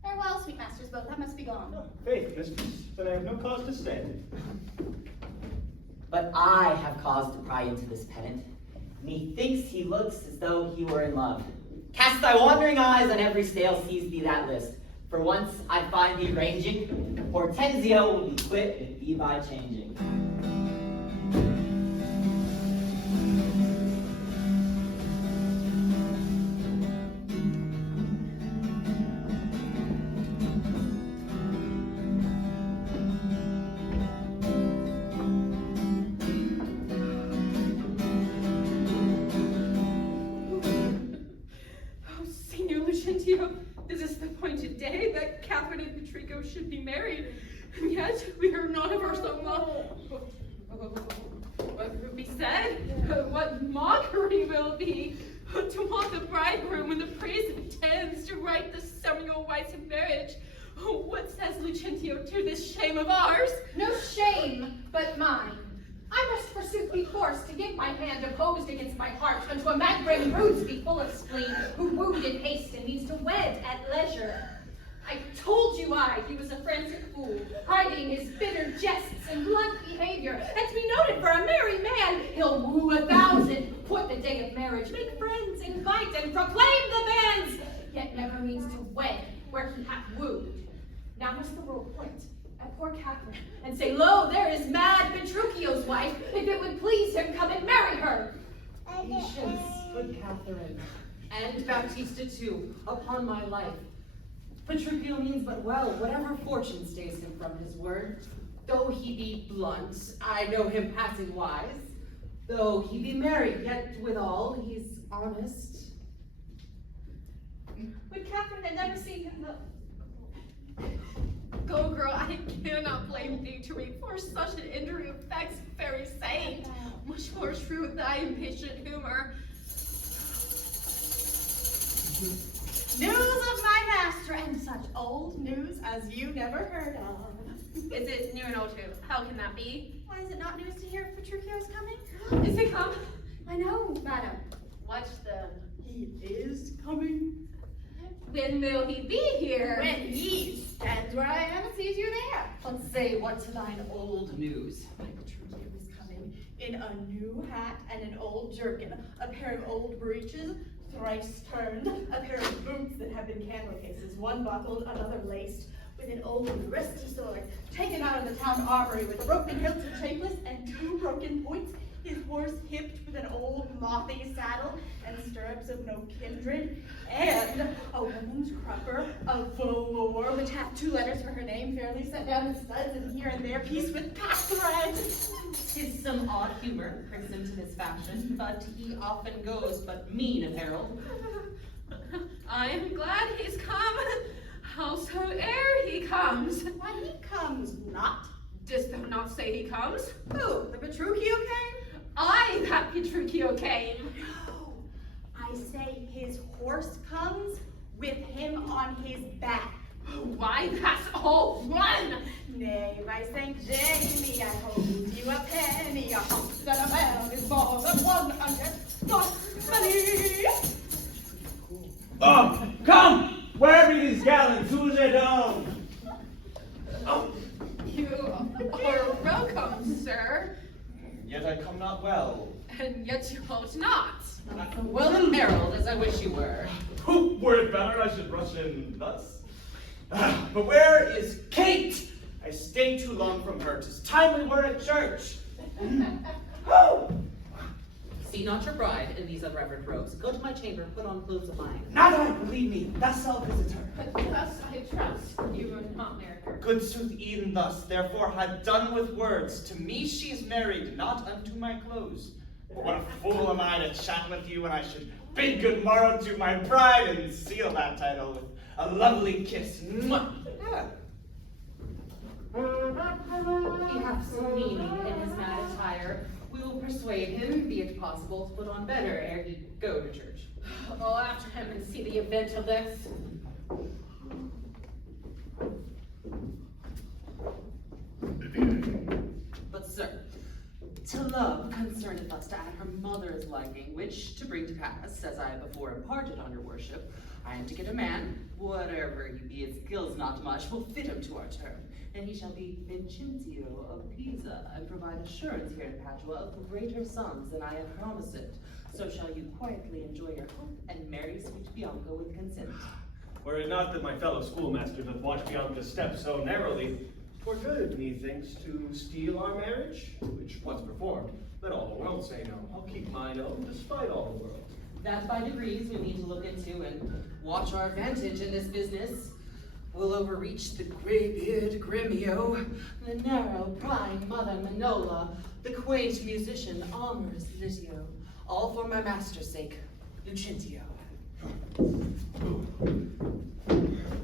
Farewell, sweet masters both, I must be gone. Faith, mistress, then I have no cause to stay. But I have cause to pry into this pedant. Methinks he looks as though he were in love. Cast thy wandering eyes on every stale, seize thee that list. For once I find thee ranging, Hortensio will be quit with thee by changing. This is the appointed day that Katherine and Petruchio should be married, and yet we heard not of our son love. What will be said? What mockery will be to mock the bridegroom when the priest intends to write the ceremonial rites of marriage? What says Lucentio to this shame of ours? No shame but mine. I must forsooth be forced to give my hand opposed against my heart unto a mad-brained brute be full of spleen, who wooed in haste and means to wed at leisure. I told you he was a frantic fool, hiding his bitter jests and blunt behavior, and to be noted for a merry man, he'll woo 1,000, put the day of marriage, make friends, invite, and proclaim the banns, yet never means to wed where he hath wooed. Now must the world point at poor Katherine, and say, lo, there is mad Petruchio's wife, if it would please him, come and marry her. Patience, good Katherine, and Baptista too, upon my life. Petruchio means but well, whatever fortune stays him from his word. Though he be blunt, I know him passing wise. Though he be married, yet withal he's honest. When Katherine had never seen him, Go girl, I cannot blame thee to reap for such an injury affects very saint. Much more Shrew with thy impatient humor. News of my master, and such old news as you never heard of. Is it new and old too? How can that be? Why is it not news to hear if Petruchio is coming? Is he come? I know, madam. What then? He is coming. When will he be here? When he stands where I am and sees you there. But say, what's thine old news? My Petruchio is coming in a new hat and an old jerkin, a pair of old breeches, thrice turned, a pair of boots that have been candle cases, one buckled, another laced, with an old rusty sword, taken out of the town armory with broken hilts and shapeless, and 2 broken points, his horse hipped with an old mothy saddle, and stirrups of no kindred, and a woman's crupper of velour, which hath 2 letters for her name, fairly set down in studs, and here and there pieced with packthread. 'Tis some odd humor pricks him to this fashion, but he often goes but mean apparel. I am glad he's come. Howsoe'er he comes. Why, he comes not. Didst thou not say he comes? Who, the Petruchio came? I, that Petruchio came. No, I say his horse comes with him on his back. Why, that's all one. Nay, by St. Jamie, I hold you a penny, a house that a man is more than 100 money. Come! Where be these gallants? Who's at home? You are welcome, sir, Yet I come not well. and yet you hold not. Not so well imperiled as I wish you were. Were it better I should rush in thus? But where is Kate? I stay too long from her. 'Tis time we were at church. See not your bride in these unreverent robes. Go to my chamber, put on clothes of mine. Not I, believe me, thou shalt visit her. But thus I trust you will not marry her. Good sooth, even thus, therefore had done with words. To me she's married, not unto my clothes. What a fool am I to chat with you when I should bid good morrow to my bride and seal that title with a lovely kiss. Mwah. Yeah. He hath some meaning in his mad attire. We will persuade him, be it possible, to put on better ere he go to church. I'll after him and see the event of this. But sir, to love concerneth us to add her mother's liking, which to bring to pass, as I have before imparted on your worship, I am to get a man, whatever he be, his skills not much, will fit him to our term. And he shall be Vincentio of Pisa, and provide assurance here in Padua of greater sums than I have promised it. So shall you quietly enjoy your hope and marry sweet Bianca with consent. Were it not that my fellow schoolmasters have watched Bianca's steps so narrowly, 'twere good, methinks, to steal our marriage, which once performed, let all the world say no. I'll keep mine own, despite all the world. That by degrees we need to look into and watch our advantage in this business. We'll overreach the gray-beard Gremio, the narrow, prying mother Manola, the quaint musician amorous Litio, all for my master's sake, Lucentio.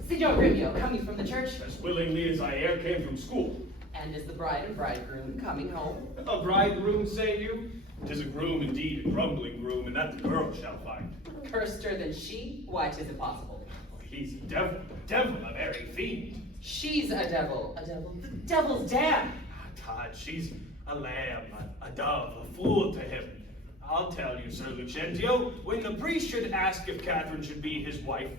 Signor Gremio, coming from the church? As willingly as I e'er came from school. And is the bride and bridegroom coming home? A bridegroom, say you? 'Tis a groom indeed, a grumbling groom, and that the girl shall find. Curster than she? Why, 'tis impossible. He's a devil, a very fiend. She's a devil. The devil's dam. Todd, she's a lamb, a dove, a fool to him. I'll tell you, Sir Lucentio, when the priest should ask if Katherine should be his wife,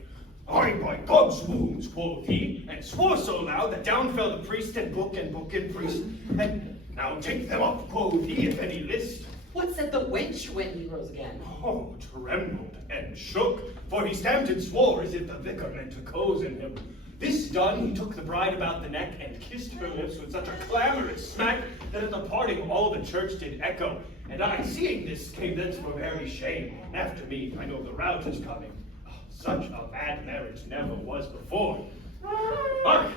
"Aye, by God's wounds," quoth he, and swore so loud that down fell the priest and book and priest. And now take them up, quoth he, if any list. What said the wench when he rose again? Oh, trembled and shook, for he stamped and swore as if the vicar meant to cozen him. This done, he took the bride about the neck and kissed her lips with such a clamorous smack that at the parting all the church did echo. And I, seeing this, came thence for very shame. After me, I know the rout is coming. Oh, such a bad marriage never was before. Hark!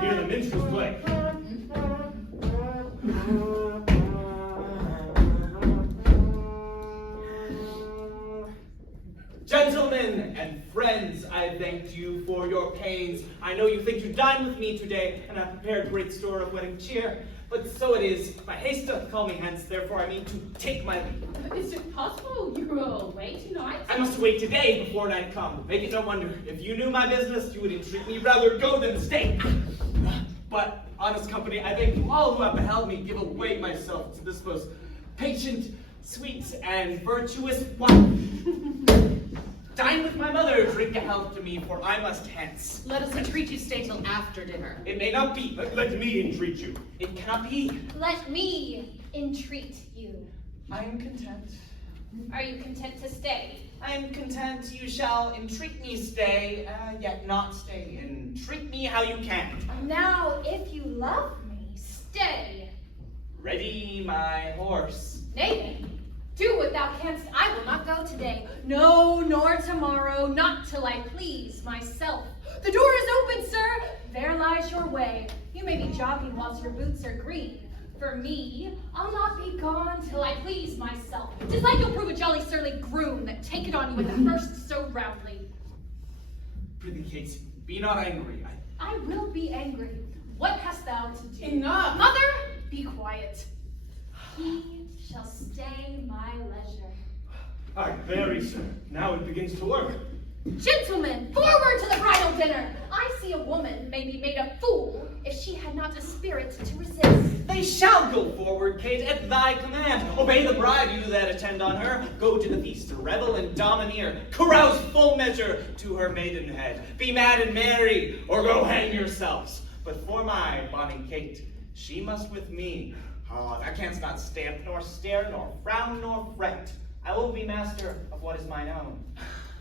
Hear the minstrels play. Gentlemen and Friends, I thank you for your pains. I know you think to dine with me today, and have prepared great store of wedding cheer. But so it is. My haste doth call me hence, therefore I mean to take my leave. Is it possible you will wait tonight? I must wait today before night come. Make it no wonder. If you knew my business, you would entreat me rather go than stay. But, honest company, I thank you all who have beheld me give away myself to this most patient, sweet, and virtuous wife. Dine with my mother, drink a health to me, for I must hence. Let us entreat you stay till after dinner. It may not be. Let me entreat you. It cannot be. Let me entreat you. I am content. Are you content to stay? I am content you shall entreat me stay, yet not stay. Entreat me how you can. Now, if you love me, stay. Ready my horse. Nay, do what thou canst. I will not go today. No, nor tomorrow, not till I please myself. The door is open, sir. There lies your way. You may be jogging whilst your boots are green. For me, I'll not be gone till I please myself. 'Tis like you'll prove a jolly surly groom that take it on you at the first so roundly. Prithee, Kate, be not angry. I will be angry. What hast thou to do? Enough! Mother, be quiet. He shall stay my leisure. Aye, very, sir. Now it begins to work. Gentlemen, forward to the bridal dinner! I see a woman may be made a fool if she had not a spirit to resist. They shall go forward, Kate, at thy command. Obey the bride, you that attend on her. Go to the feast, revel and domineer. Carouse full measure to her maidenhead. Be mad and merry, or go hang yourselves. But for my bonny Kate, she must with me. Ah, thou canst not stamp, nor stare, nor frown, nor fret. I will be master of what is mine own.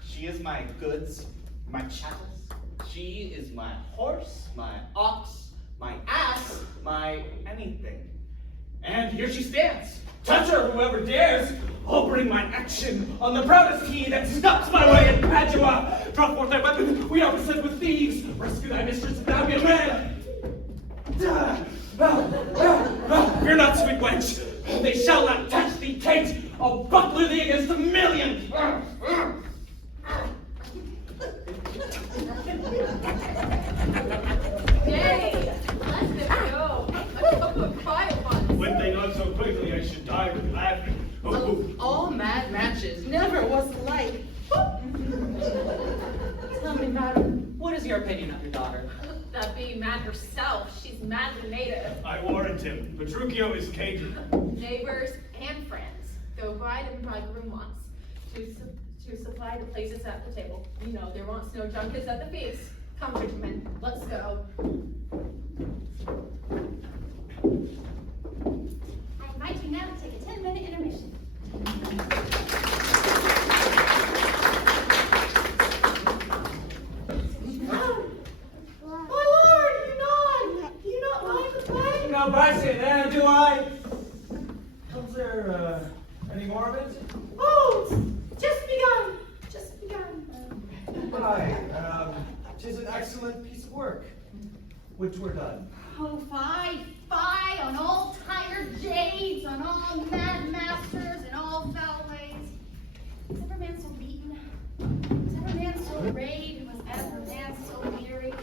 She is my goods, my chattels. She is my horse, my ox, my ass, my anything. And here she stands. Touch her, whoever dares. I'll bring my action on the proudest he that stops my way in Padua. Draw forth thy weapon. We are beset with thieves. Rescue thy mistress if thou be a man. Fear not, sweet wench. They shall not touch thee, Kate. I'll buckler thee against 1,000,000. Yay! Let them go. A couple of quiet ones. When they not so quickly, I should die with laughing. Oh, All mad matches never was alike. Tell me, madam, what is your opinion of your daughter? That being mad herself, she's mad the native. I warrant him. Petruchio is Cajun. Neighbors and friends, though bride and bridegroom wants to supply the places at the table. You know, there wants no junkets at the feast. Come, gentlemen, let's go. I invite you now to take a 10-minute intermission. My lord, you not mind the play? Now, by say that, do I? Was there, any more of it? Oh, just begun. Just begun. Why, 'tis an excellent piece of work, which we're done. Oh, fie, fie on all tired jades, on all mad masters, and all foul ways. Was ever man so beaten? Was ever man so arrayed? Was ever man so weary?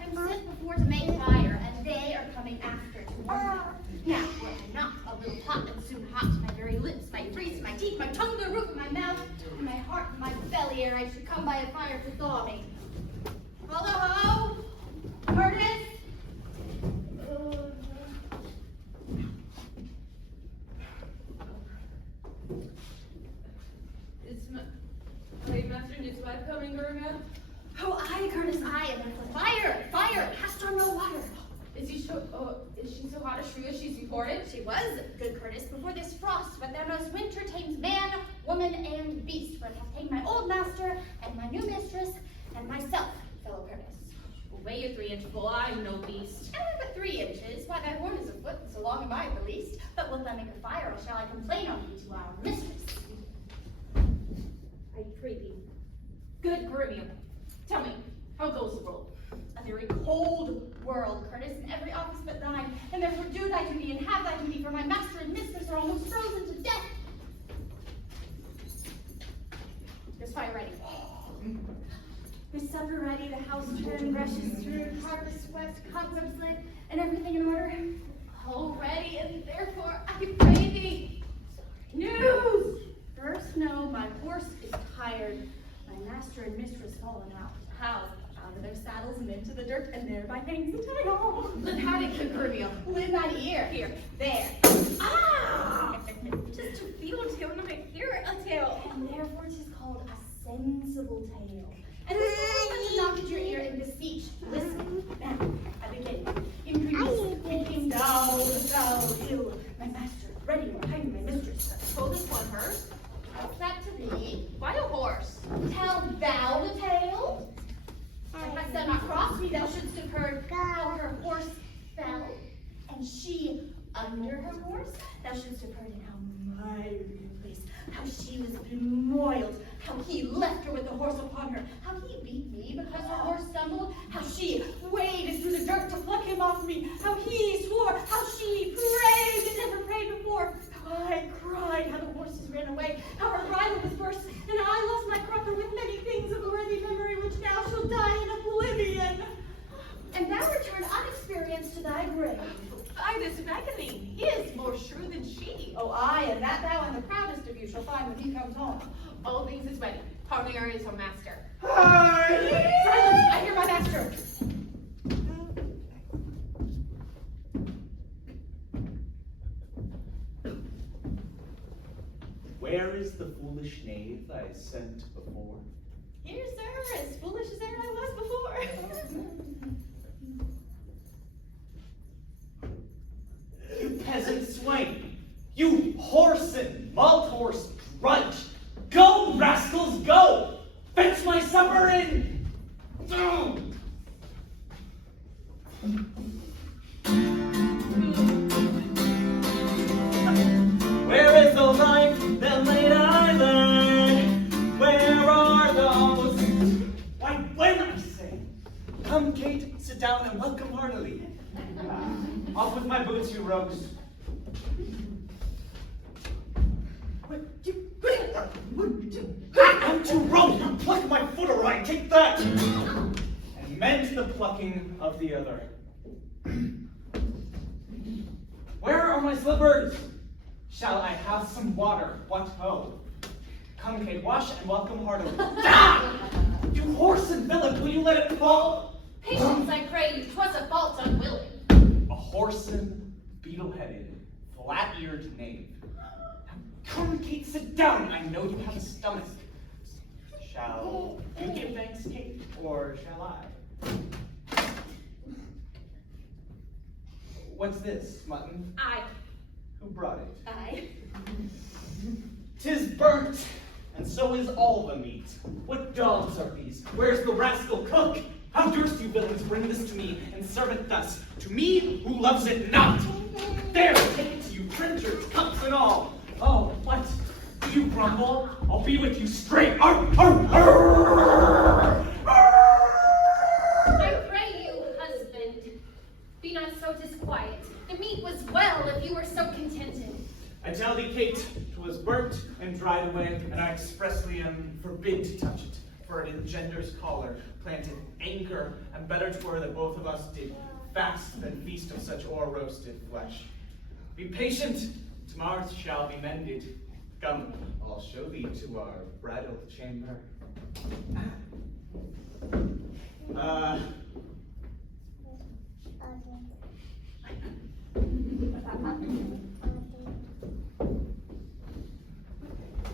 I'm sent before to make fire, and they are coming after to warm. Now, were I not a little hot and soon hot, my very lips might freeze, my teeth, my tongue, the roof of my mouth, and my heart, and my belly, ere I should come by a fire to thaw me. Hello, Curtis? Wait, Master, is wife coming, Grumio? Oh, aye, Curtis, aye, and for fire, fire, cast on no water. Is she so hot as Shrew as she's reported? She was, good Curtis, before this frost, but thou knowest winter tames man, woman, and beast, for it hath tamed my old master, and my new mistress, and myself, fellow Curtis. Weigh a 3-inch bull, I'm no beast. But 3 inches, why thy horn is a foot, and so long am I at the least. But wilt thou make a fire, or shall I complain on thee to our mistress? I pray thee. Good Gremio, tell me, how goes the world? A very cold world, Curtis, in every office but thine, and therefore do thy duty and have thy duty, for my master and mistress are almost frozen to death. There's fire ready. Is supper ready, the house turned, brushes through, carpet swept, cobwebs lit, and everything in order? All ready, and therefore I pray thee. News! First, no, my horse is tired. My master and mistress fallen out. How? Out of their saddles and into the dirt, and thereby hangs the tail. Then how did Grumio? With my ear. Here. There. Ah! Just to feel a tail, not to hear a tail. And therefore it is called a sensible tale. And this is to knock at your ear and beseech. Listen. Now, I begin. In Greece, thinking thou, ill, my master, ready or hiding my mistress. Told this one hers. What's that to thee? Why a horse? Tell thou the tale? If I said not cross me, thou shouldst have heard how her horse fell, and she under her horse. Thou shouldst have heard in how miry a place, how she was bemoiled, how he left her with the horse upon her, how he beat me because her horse stumbled, how she waded through the dirt to pluck him off me, how he swore, how she prayed and never prayed before, how I cried, how the horses ran away, how her bridle was burst, and I lost my crupper with many things of worthy memory which now shall die in oblivion. And thou return unexperienced to thy grave. By this reckoning, he is more shrewd than she. Oh, aye, and that thou and the proudest of you shall find when he comes home. All things is ready. Parlier is her master. Hi! Silence! I hear my master. Where is the foolish knave I sent before? Here, sir, as foolish as ever I was before. You peasant swain! You whoreson, malt horse drudge! Go, rascals, go! Fetch my supper in! Where is the life that late I learned? Where are those? Why, when I say, come, Kate, sit down and welcome heartily. Off with my boots, you rogues. I'm too rough, you pluck my foot awry, take that! And mend the plucking of the other. Where are my slippers? Shall I have some water? What ho? Come, Kate, wash and welcome heartily. Ah! You horse and villain, will you let it fall? Patience, I pray you, 'twas a fault unwilling. A whoreson, beetle-headed, flat-eared knave. Come, Kate, sit down. I know you have a stomach. Shall you give thanks, Kate, or shall I? What's this, mutton? I. Who brought it? I. 'Tis burnt, and so is all the meat. What dogs are these? Where's the rascal cook? How durst you villains bring this to me and serve it thus? To me, who loves it not? There, take it to you, trenchers, cups and all. Oh, what? Do you grumble? I'll be with you straight. Arr, arr, arr, arr. I pray you, husband, be not so disquiet. The meat was well if you were so contented. I tell thee, Kate, 'twas burnt and dried away, and I expressly am forbid to touch it, for it engenders choler, planted anchor, and better 'twere that both of us did fast than feast of such o'er-roasted flesh. Be patient, tomorrow it shall be mended. Come, I'll show thee to our bridal chamber.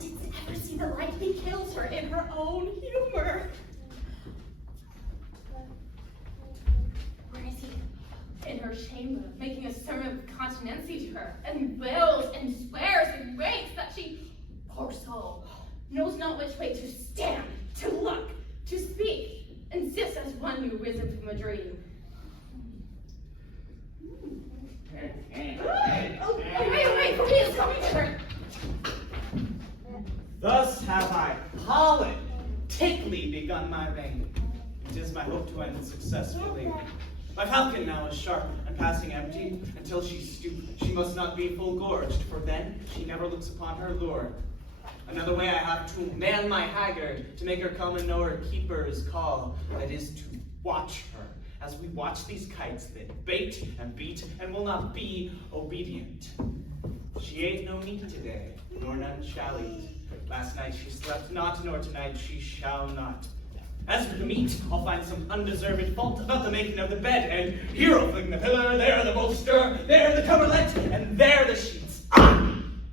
Didst ever see the like? He kills her in her own humor. Where is he? In her chamber, making a sermon of continency to her, and wails and swears and raves that she, poor soul, knows not which way to stand, to look, to speak, and sits as one new risen from a dream. Oh, away, for he is coming to her. Thus have I, pollen, tickly begun my reign. It is my hope to end successfully. My falcon now is sharp and passing empty. Until she stoop, she must not be full gorged, for then she never looks upon her lure. Another way I have to man my haggard, to make her come and know her keeper's call, that is to watch her, as we watch these kites that bait and beat and will not be obedient. She ate no meat today, nor none shall eat. Last night she slept not, nor tonight she shall not. As for the meat, I'll find some undeserved fault about the making of the bed, and here I'll fling the pillow, there the bolster, there the coverlet, and there the sheets.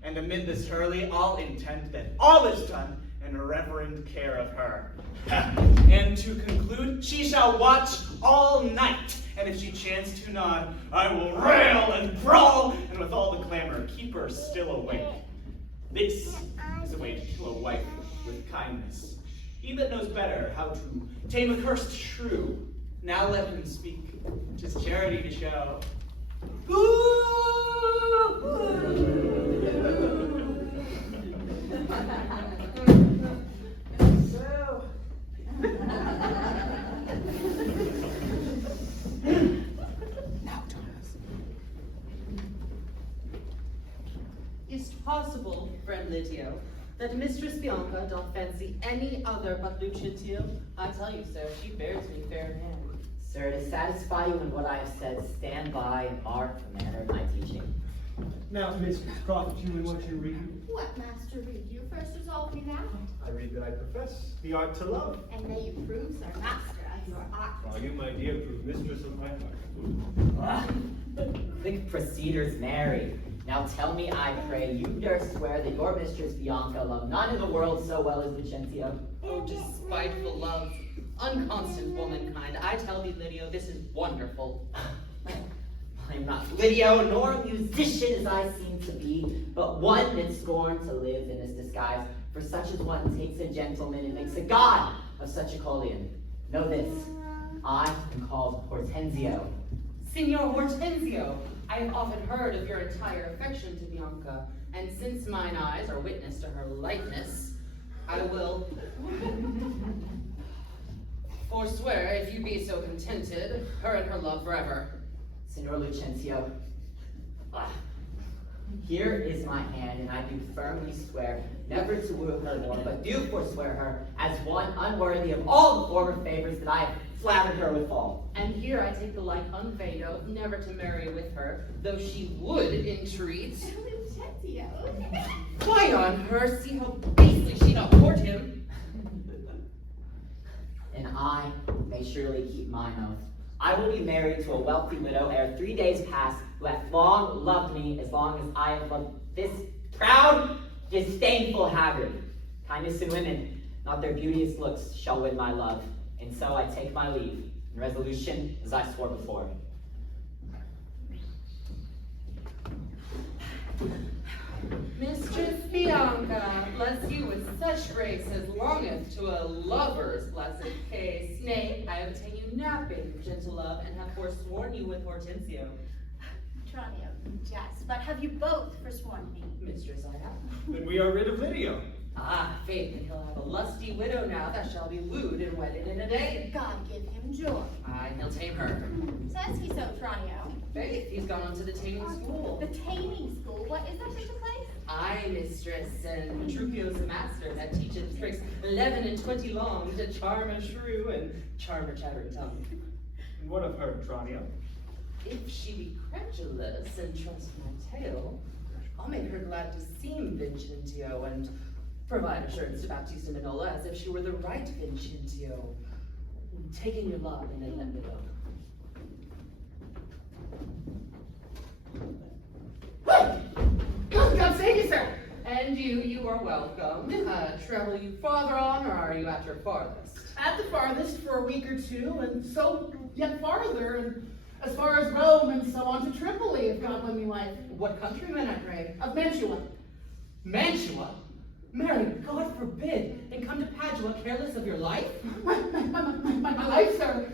And amid this hurly, I'll intend that all is done in reverend care of her. And to conclude, she shall watch all night, and if she chance to nod, I will rail and brawl, and with all the clamor keep her still awake. This is a way to a wife with kindness. He that knows better how to tame a cursed shrew, now let him speak. 'Tis charity to show. So. Now, Thomas. Is't possible, friend Litio, that Mistress Bianca doth fancy any other but Lucentio? I tell you, sir, she bears me fair in hand. Sir, to satisfy you in what I have said, stand by and mark the manner of my teaching. Now, mistress, profit you in what you read. What, master, read you? First resolve me now. I read that I profess the art to love. And may you prove, sir, master, of your art. Are you, my dear, prove mistress of my heart? Thick procedures marry. Now tell me, I pray, you dare swear that your mistress Bianca loved none in the world so well as Vincentio? Oh, despiteful love, unconstant womankind, I tell thee, Litio, this is wonderful. I am not Lydio, nor a musician as I seem to be, but one that scorned to live in this disguise, for such as one takes a gentleman and makes a god of such a Colian. Know this, I am called Hortensio. Signor Hortensio, I have often heard of your entire affection to Bianca, and since mine eyes are witness to her likeness, I will forswear, if you be so contented, her and her love forever. Signor Lucentio, here is my hand, and I do firmly swear never to woo her more, but do forswear her as one unworthy of all the former favors that I have flattered her withal. And here I take the like unfeigned oath never to marry with her, though she would entreat. Lucentio. Why on her, see how basely she doth court him. And I may surely keep mine oath. I will be married to a wealthy widow ere 3 days pass, who hath long loved me as long as I have loved this proud, disdainful haggard. Kindness in women, not their beauteous looks, shall win my love. And so I take my leave, in resolution as I swore before. Mistress Bianca, bless you with such grace as longeth to a lover's blessed case. Nay, I obtain you napping, gentle love, and have forsworn you with Hortensio. Tranio, yes, but have you both forsworn me? Mistress, I have. Then we are rid of Lydio. Ah, faith, and he'll have a lusty widow now that shall be wooed and wedded in a day. God give him joy. Aye, he'll tame her. Says he so, Tranio. Faith, he's gone on to the taming school. The taming school? What is that such a place? Aye, mistress, and Petruchio's a master that teacheth tricks 11 and 20 long to charm a shrew and charm a chattering tongue. And what of her, Tranio? If she be credulous and trust my tale, I'll make her glad to seem Vincentio and provide assurance to Baptista Manola as if she were the right Vincentio, taking your love in an ended oath. God save you, sir! And you are welcome. Travel you farther on, or are you at your farthest? At the farthest for a week or two, and so yet farther, and as far as Rome and so on to Tripoli, if God lend me life. What countryman, I pray? Of Mantua. Mantua? Mary, God forbid, and come to Padua careless of your life? My life, sir.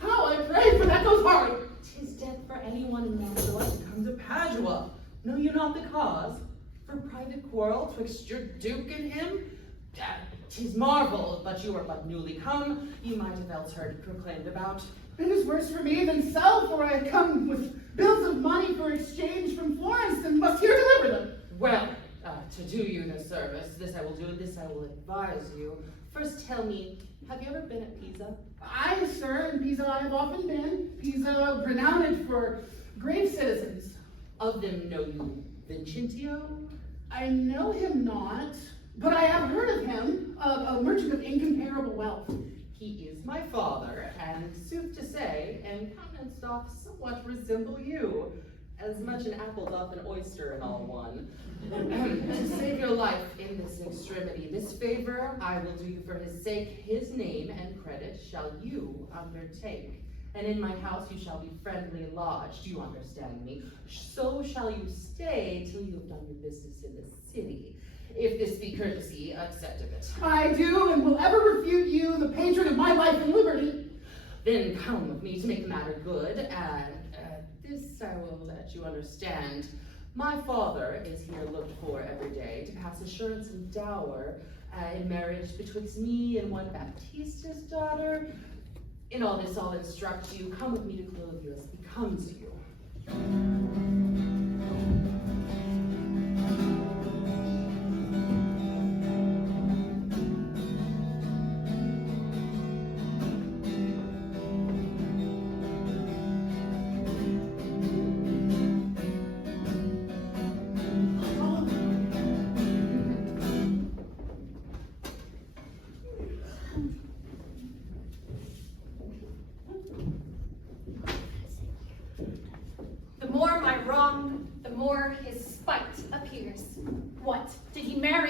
How I pray, for that goes hard. 'Tis death for anyone in Mantua to come to Padua. Know you not the cause? For private quarrel twixt your duke and him? 'Tis marvel, but you are but newly come. You might have else heard proclaimed about. It is worse for me than so, for I come with bills of money for exchange from Florence, and must here deliver them. Well, to do you this service. This I will do, this I will advise you. First tell me, have you ever been at Pisa? Aye, sir, in Pisa I have often been. Pisa renowned for grave citizens. Of them know you Vincentio? I know him not, but I have heard of him, a merchant of incomparable wealth. He is my father, and sooth to say, in countenance doth somewhat resemble you, as much an apple doth an oyster in all one. To save your life in this extremity, this favor I will do you for his sake, his name and credit shall you undertake. And in my house you shall be friendly lodged, you understand me. So shall you stay till you have done your business in the city. If this be courtesy, accept of it. I do, and will ever refute you, the patron of my life and liberty. Then come with me to make the matter good, and this I will let you understand. My father is here looked for every day to pass assurance and dower in marriage betwixt me and one Baptista's daughter. In all this I'll instruct you. Come with me to clothe you as becomes you.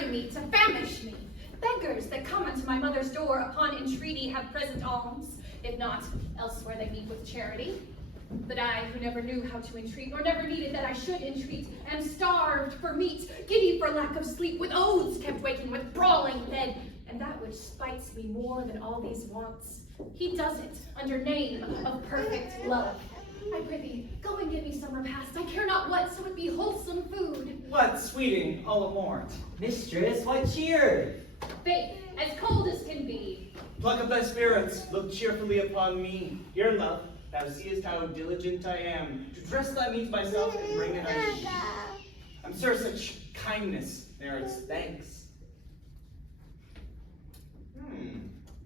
Me to famish me. Beggars that come unto my mother's door upon entreaty have present alms, if not, elsewhere they meet with charity. But I, who never knew how to entreat, or never needed that I should entreat, am starved for meat, giddy for lack of sleep, with oaths kept waking, with brawling fed, and that which spites me more than all these wants, he does it under name of perfect love. I prithee, go and get me some repast, I care not what, so it be wholesome food. What, sweeting, all amort? Mistress, why cheer? Faith, as cold as can be. Pluck up thy spirits, look cheerfully upon me. Here, love, thou seest how diligent I am, to dress thy meat myself and bring it unto thee. I'm sure such kindness merits thanks.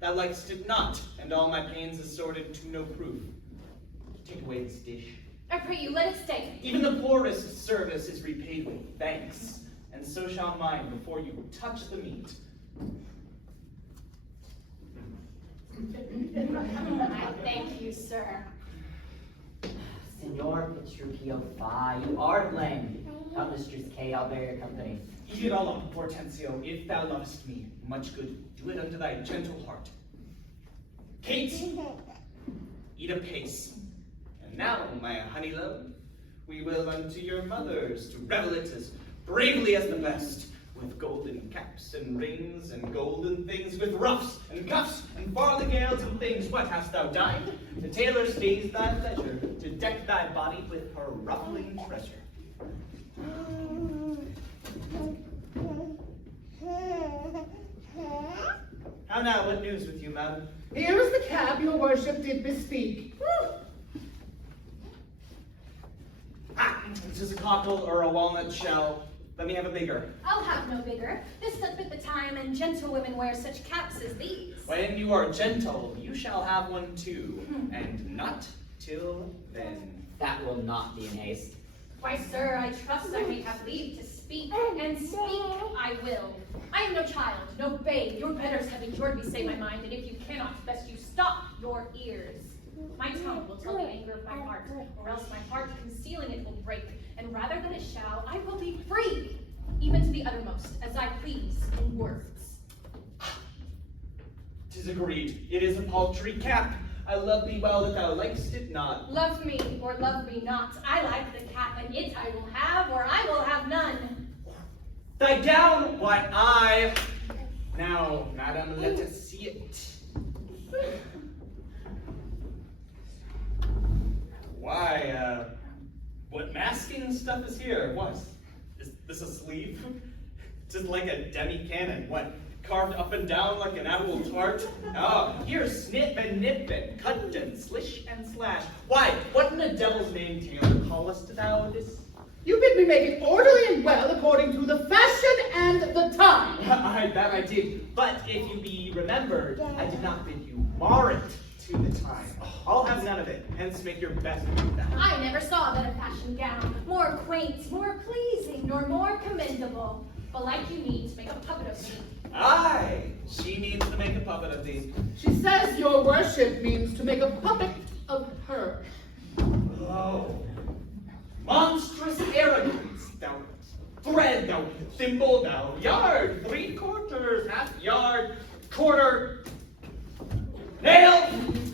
Thou likest it not, and all my pains assorted to no proof. Take away this dish. I pray you, let it stay. Even the poorest service is repaid with thanks, and so shall mine before you touch the meat. I thank you, sir. Senor Petruchio, fie, you are blamed. Come, Mistress Kay, I'll bear your company. Eat it all up, Hortensio, if thou lovest me. Much good, do it unto thy gentle heart. Kate, eat apace. And now, my honey love, we will unto your mother's to revel it as bravely as the best, with golden caps and rings and golden things, with ruffs and cuffs and farthingales and things. What, hast thou dined? The tailor stays thy pleasure, to deck thy body with her ruffling treasure. How now, what news with you, madam? Here is the cap your worship did bespeak. Ah, this is a cockle or a walnut shell. Let me have a bigger. I'll have no bigger. This doth fit the time, and gentlewomen wear such caps as these. When you are gentle, you shall have one too, and not till then. That will not be in haste. Why, sir, I trust I may have leave to speak, and speak I will. I am no child, no babe. Your betters have endured me say my mind, and if you cannot, best you stop your ears. My tongue will tell the anger of my heart, or else my heart concealing it will break, and rather than it shall, I will be free, even to the uttermost, as I please in words. 'Tis agreed. It is a paltry cap. I love thee well that thou likest it not. Love me or love me not, I like the cap, and it I will have, or I will have none. Thy gown, why I. Now, madam, let us see it. Why, what masking stuff is here? What? Is this a sleeve? Just like a demi-cannon, what? Carved up and down like an apple tart? Oh, here, snip and nip and cut and slish and slash. Why, what in the devil's name, tailor, callest thou this? You bid me make it orderly and well according to the fashion and the time. That I did. But if you be remembered, I did not bid you mar it to the time. I'll have none of it, hence make your best of that. I never saw that a fashion gown more quaint, more pleasing, nor more commendable. Belike you need to make a puppet of me. Aye, she needs to make a puppet of thee. She says your worship means to make a puppet of her. Oh, monstrous arrogance, thou thread, thou thimble, thou yard, 3/4, half yard, quarter, nail,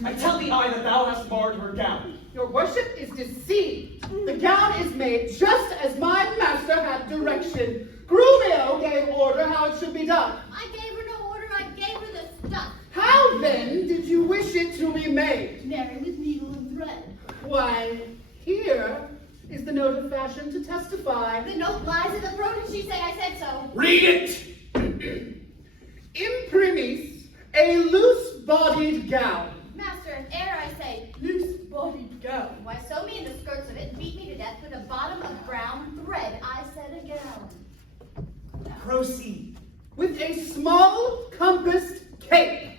I tell thee I that thou hast marred her gown. Your worship is deceived. The gown is made just as my master had direction. Grumio gave order how it should be done. I gave her no order, I gave her the stuff. How then did you wish it to be made? Mary with needle and thread. Why, here is the note of fashion to testify. The note lies in the throat and she say I said so. Read it! Imprimis, a loose-bodied gown. Master, if e'er I say loose-bodied gown, why sew me in the skirts of it and beat me to death with a bottom of brown thread. I said a gown. Proceed. With a small compassed cape.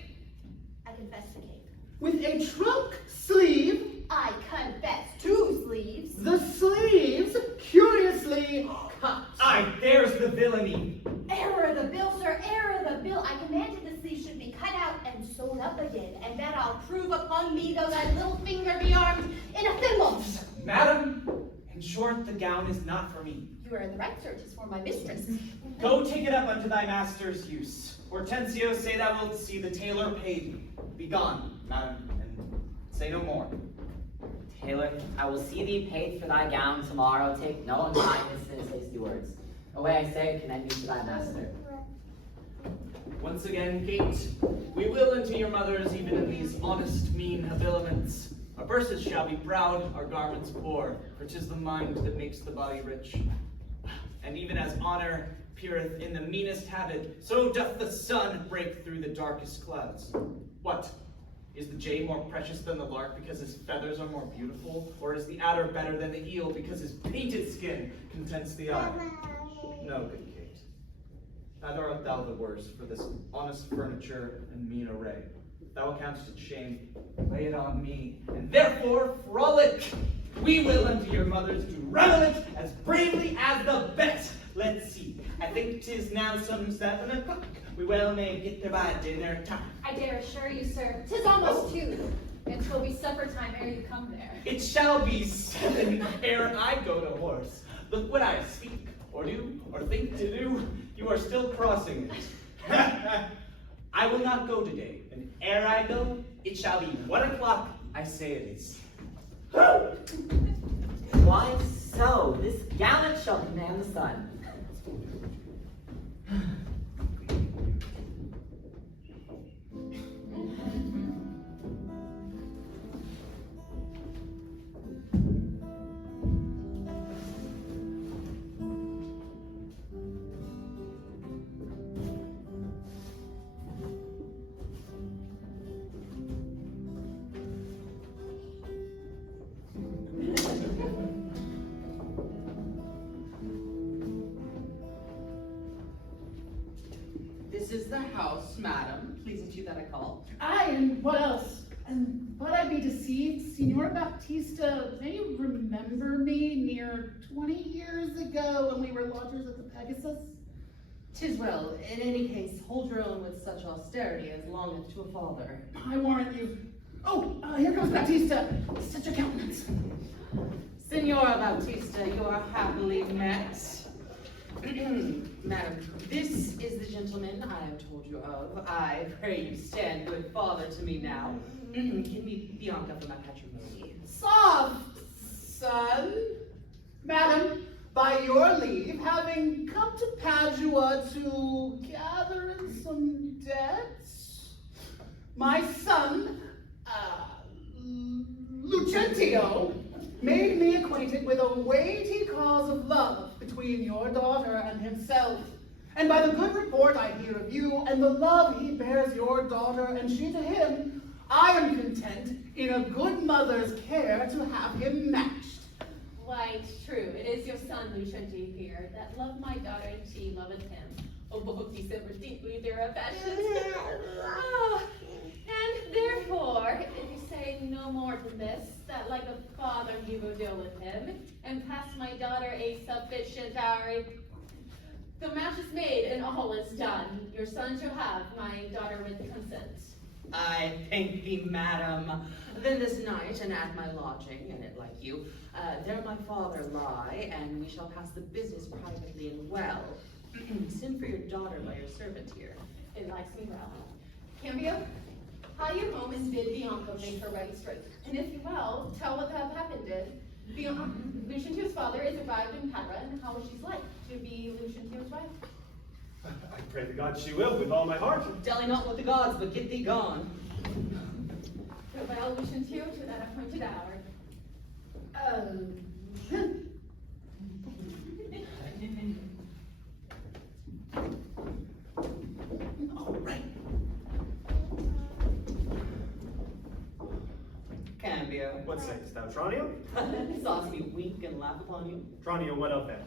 I confess the cape. With a trunk sleeve. I confess 2 sleeves. The sleeves curiously cut. Aye, there's the villainy. Error the bill, sir, error the bill. I commanded the sleeves should be cut out and sewed up again, and that I'll prove upon me though thy little finger be armed in a thimble. Madam, in short, the gown is not for me. You are in the right, sir, 'tis for my mistress. Go take it up unto thy master's use. Hortensio, say thou wilt see the tailor paid. Be gone, madam, and say no more. Tailor, I will see thee paid for thy gown tomorrow. Take no unkindness in his hasty words. Away, I say, commend me to thy master. Once again, Kate, we will into your mother's even in these honest, mean habiliments. Our purses shall be proud, our garments poor, for 'tis the mind that makes the body rich. And even as honor peereth in the meanest habit, so doth the sun break through the darkest clouds. What? Is the jay more precious than the lark because his feathers are more beautiful? Or is the adder better than the eel because his painted skin contents the eye? No, good Kate. Neither art thou the worse for this honest furniture and mean array. Thou accountest it shame, lay it on me, and therefore frolic. We will unto your mother's do revel it as bravely as the best. Let's see, I think 'tis now some 7 o'clock. We well may get there by dinner time. I dare assure you, sir, 'tis almost 2, and 'twill be supper time ere you come there. It shall be 7 ere I go to horse. Look what I speak, or do, or think to do. You are still crossing it. I will not go today, and ere I go, it shall be 1 o'clock, I say it is. Why so? This gallant shall command the sun. This is the house, madam. Pleased you that I call. Aye, and what else? And might I be deceived, Signor Baptista, may you remember me near 20 years ago when we were lodgers at the Pegasus? 'Tis well. In any case, hold your own with such austerity as longeth to a father. I warrant you. Oh, here comes Baptista. Such a countenance. Signora Baptista, you are happily met. Madam, this is the gentleman I have told you of. I pray you stand good father to me now. Give me Bianca for my patrimony. Soft, son. Madam, by your leave, having come to Padua to gather in some debts, my son, Lucentio, made me acquainted with a weighty cause of love between your daughter and himself. And by the good report I hear of you, and the love he bears your daughter and she to him, I am content in a good mother's care to have him matched. quite true. It is your son, Lucentio, here, that loved my daughter, and she loveth him. Oh, both December deeply their affections. Ah, and therefore, if you say no more than this, that like a father you will deal with him, and pass my daughter a sufficient dowry. The match is made, and all is done. Your son shall have my daughter with consent. I thank thee, madam. Then this night, and at my lodging, and it like you, there my father lie, and we shall pass the business privately and well. Send for your daughter by your servant here. It likes me well. Cambio, hie you home and bid Bianca make her ready straight. And if you will, tell what hath happened did. Lucentio's father is arrived in Padua, and how she's like to be Lucentio's wife. I pray the gods she will, with all my heart. Dally not with the gods, but get thee gone. Farewell, Lucentio, to that appointed hour. All right. Cambio. What sayest thou, Tranio? Sauce me wink and laugh upon you. Tranio, what of that?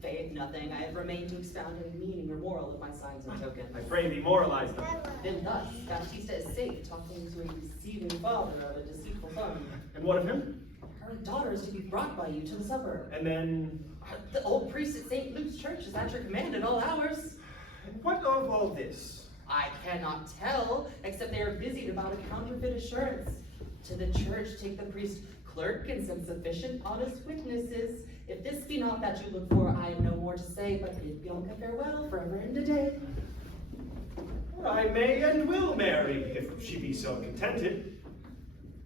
Faith, nothing. I have remained to expound any meaning or moral of my signs and tokens. I pray thee, moralize them. Then thus, Baptista is safe, talking to a deceiving father of a deceitful son. And what of him? Her daughter is to be brought by you to the supper. And then... The old priest at St. Luke's church is at your command at all hours. And what of all this? I cannot tell, except they are busied about a counterfeit assurance. To the church take the priest clerk and some sufficient honest witnesses. If this be not that you look for, I have no more to say, but bid Bianca farewell forever and a day. I may and will marry, if she be so contented.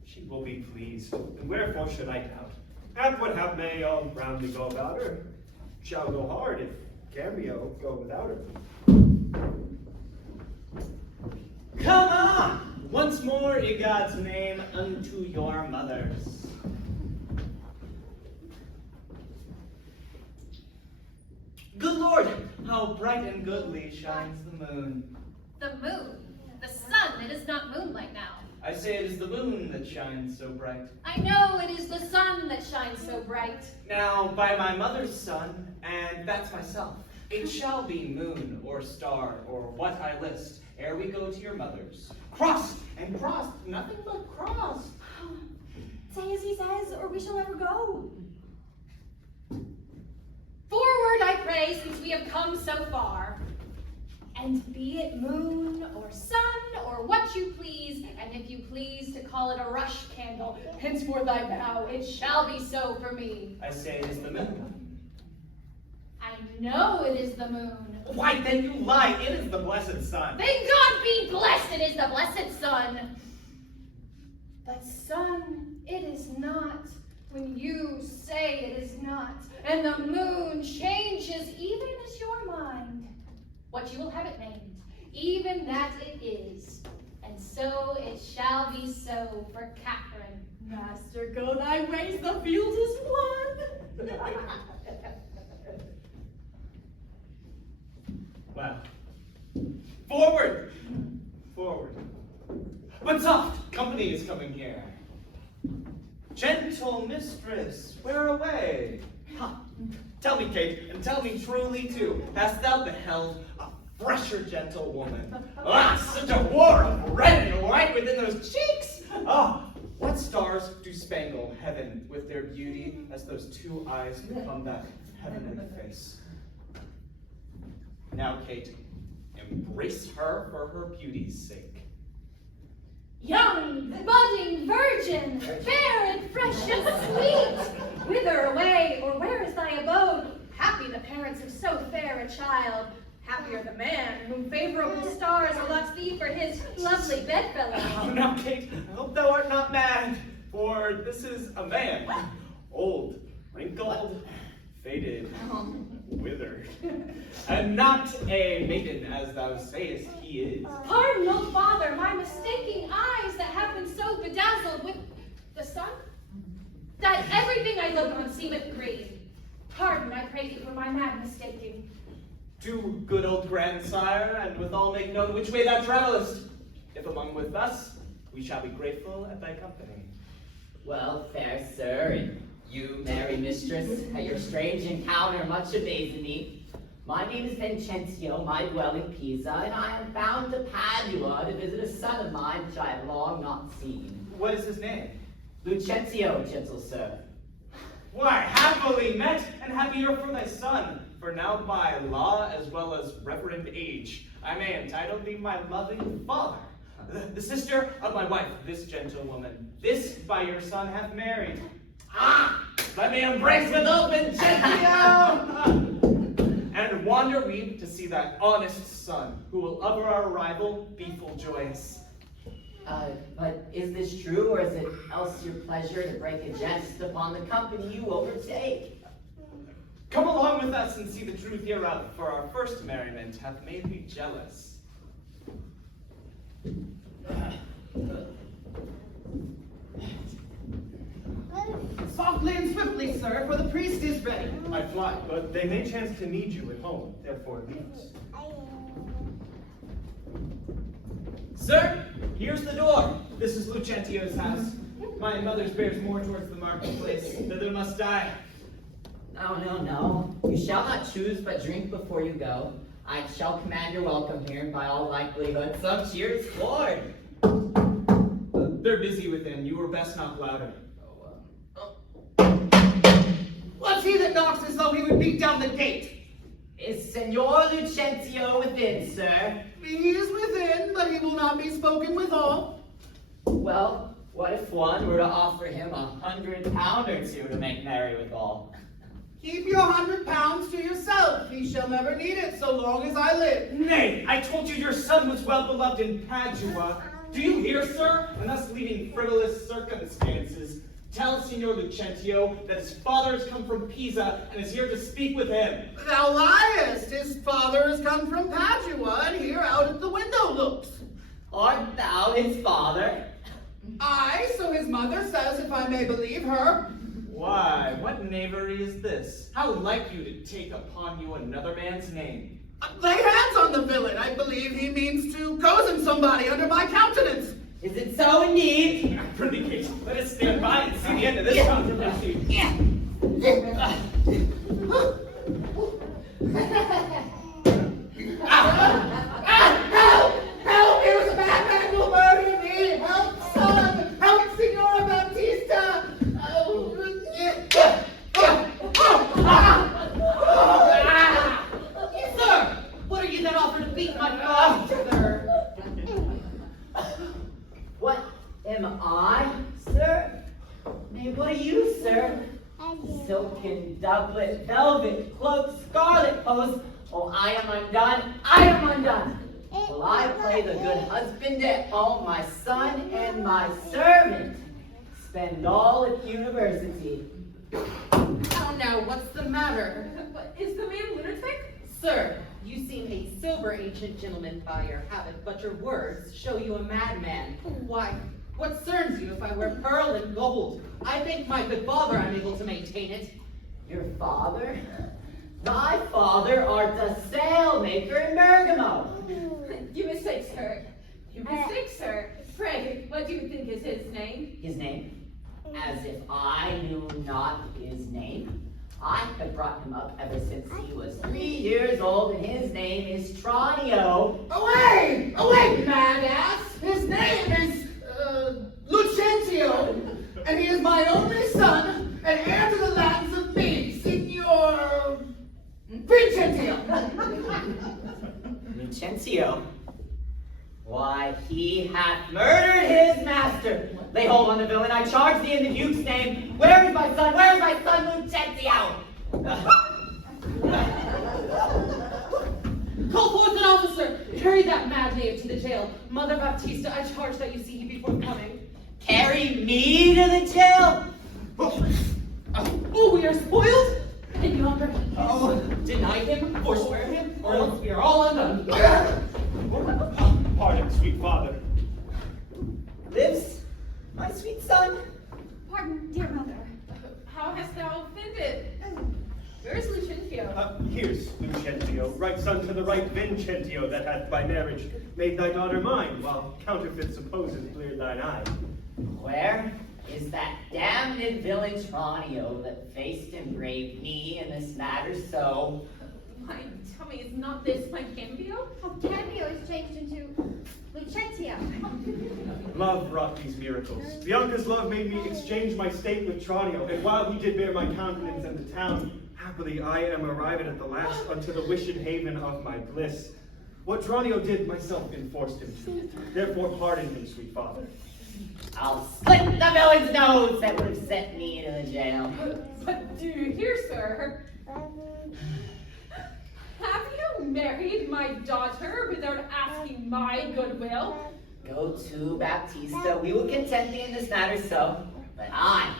She will be pleased, and wherefore should I doubt? And what hap may, I'll roundly go about her. Shall go hard if Gremio go without her. Come on! Once more, in God's name, unto your mothers. Good Lord, how bright and goodly shines the moon. The moon. The sun. It is not moonlight now. I say it is the moon that shines so bright. I know it is the sun that shines so bright. Now, by my mother's son, and that's myself, it shall be moon or star or what I list, ere we go to your mother's. Crossed and crossed, nothing but crossed. Say as he says, or we shall never go. Forward, I pray, since we have come so far. And be it moon or sun or what you please, and if you please to call it a rush candle, henceforth I vow it shall be so for me. I say it is the moon. I know it is the moon. Why, then you lie, it is the blessed sun. May God be blessed, it is the blessed sun. But sun, it is not when you say it is not, and the moon changes even as your mind. What you will have it named, even that it is. And so it shall be so for Katherine. Master, go thy ways, the field is won. Well, forward! Forward. But soft, company is coming here. Gentle mistress, where away? Ha. Tell me, Kate, and tell me truly too, hast thou beheld a fresher gentlewoman? Ah, such a war of red and white within those cheeks! Ah, what stars do spangle heaven with their beauty as those two eyes become that heavenly face? Now, Kate, embrace her for her beauty's sake. Young, budding virgin, fair and fresh and sweet, whither away, or where is thy abode? Happy the parents of so fair a child, happier the man whom favorable stars allots thee for his lovely bedfellow. Oh, now, Kate, I hope thou art not mad, for this is a man, old, wrinkled, faded, withered, and not a maiden, as thou sayest he is. Pardon, old father, my mistaking eyes that have been so bedazzled with the sun, that everything I look on seemeth green. Pardon, I pray thee, for my mad mistaking. Do, good old grandsire, and withal make known which way thou travellest. If among with us, we shall be grateful at thy company. Well, fair sir, You, merry mistress, at your strange encounter much amazing me. My name is Vincentio, my dwelling Pisa, and I am bound to Padua to visit a son of mine which I have long not seen. What is his name? Lucentio, gentle sir. Why, happily met, and happier for thy son. For now by law, as well as reverend age, I may entitle thee my loving father. The sister of my wife, this gentlewoman, this by your son hath married. Ah! Let me embrace with open Vincentio! And wander we to see that honest son, who will of our arrival be full joyous. But is this true, or is it else your pleasure to break a jest upon the company you overtake? Come along with us and see the truth hereof, for our first merriment hath made me jealous. Softly and swiftly, sir, for the priest is ready. I fly, but they may chance to need you at home, therefore leave us. Sir, here's the door. This is Lucentio's house. My mother's bears more towards the marketplace. Thither must I. No. You shall not choose but drink before you go. I shall command your welcome here, and by all likelihood, some cheers forward. They're busy within. You were best knock louder. What's he that knocks as though he would beat down the gate? Is Senor Lucentio within, sir? He is within, but he will not be spoken withal. Well, what if one were to offer him £100 or two to make merry withal? Keep your £100 to yourself. He shall never need it so long as I live. Nay, I told you your son was well beloved in Padua. Do you hear, sir? And thus leaving frivolous circumstances, tell Signor Lucentio that his father has come from Pisa and is here to speak with him. Thou liest. His father has come from Padua and here out at the window looks. Art thou his father? Aye, so his mother says, if I may believe her. Why, what knavery is this? How like you to take upon you another man's name? Lay hands on the villain. I believe he means to cozen somebody under my countenance. Is it so indeed? Prithee, let us stand by and see the end of this controversy. Help! Here is a madman who will murder me! Help, son! Help, Signora Baptista! Sir, what are you that offer to beat my father? What am I, sir? Nay, what are you, sir? Silken doublet, velvet cloak, scarlet hose. Oh, I am undone, I am undone. Will I play the good husband at home, my son and my servant? Spend all at university. Now, what's the matter? Is the man lunatic? Sir, you seem a sober ancient gentleman by your habit, but your words show you a madman. Why, what cerns you if I wear pearl and gold? I think my good father unable to maintain it. Your father? Thy father art a sailmaker in Bergamo. You mistake, sir. You mistake, sir. Pray, what do you think is his name? His name? As if I knew not his name. I have brought him up ever since he was 3 years old, and his name is Tranio. Away! Away, mad ass! His name is, Lucentio, and he is my only son, and heir to the lands of me, Signor Vincentio. Lucentio? Why, he hath murdered his master. Lay hold on the villain, I charge thee in the Duke's name. Where is my son? Where is my son, Lucentio? Call forth an officer! Carry that mad knave to the jail. Mother Baptista, I charge that you see he be forthcoming. Carry me to the jail? Oh, we are spoiled? And yonder he is. Oh, deny him, forswear him, or else we are all undone. Pardon, sweet father. Lives, my sweet son? Pardon, dear mother. How hast thou offended? Where's Lucentio? Here's Lucentio, right son to the right Vincentio, that hath by marriage made thy daughter mine, while counterfeit supposes cleared thine eye. Where? is that damned villain Tranio that faced and braved me in this matter so. Tell me, is not this my Gremio? Gremio is changed into Lucentio. Love wrought these miracles. Bianca's love made me exchange my state with Tranio, and while he did bear my countenance in the town, happily I am arrived at the last unto the wished haven of my bliss. What Tranio did, myself enforced him to. Therefore pardon him, sweet father. I'll split the villain's nose that would have sent me into the jail. But do you hear, sir? Have you married my daughter without asking my goodwill? Go to Baptista, we will content thee in this matter so, but I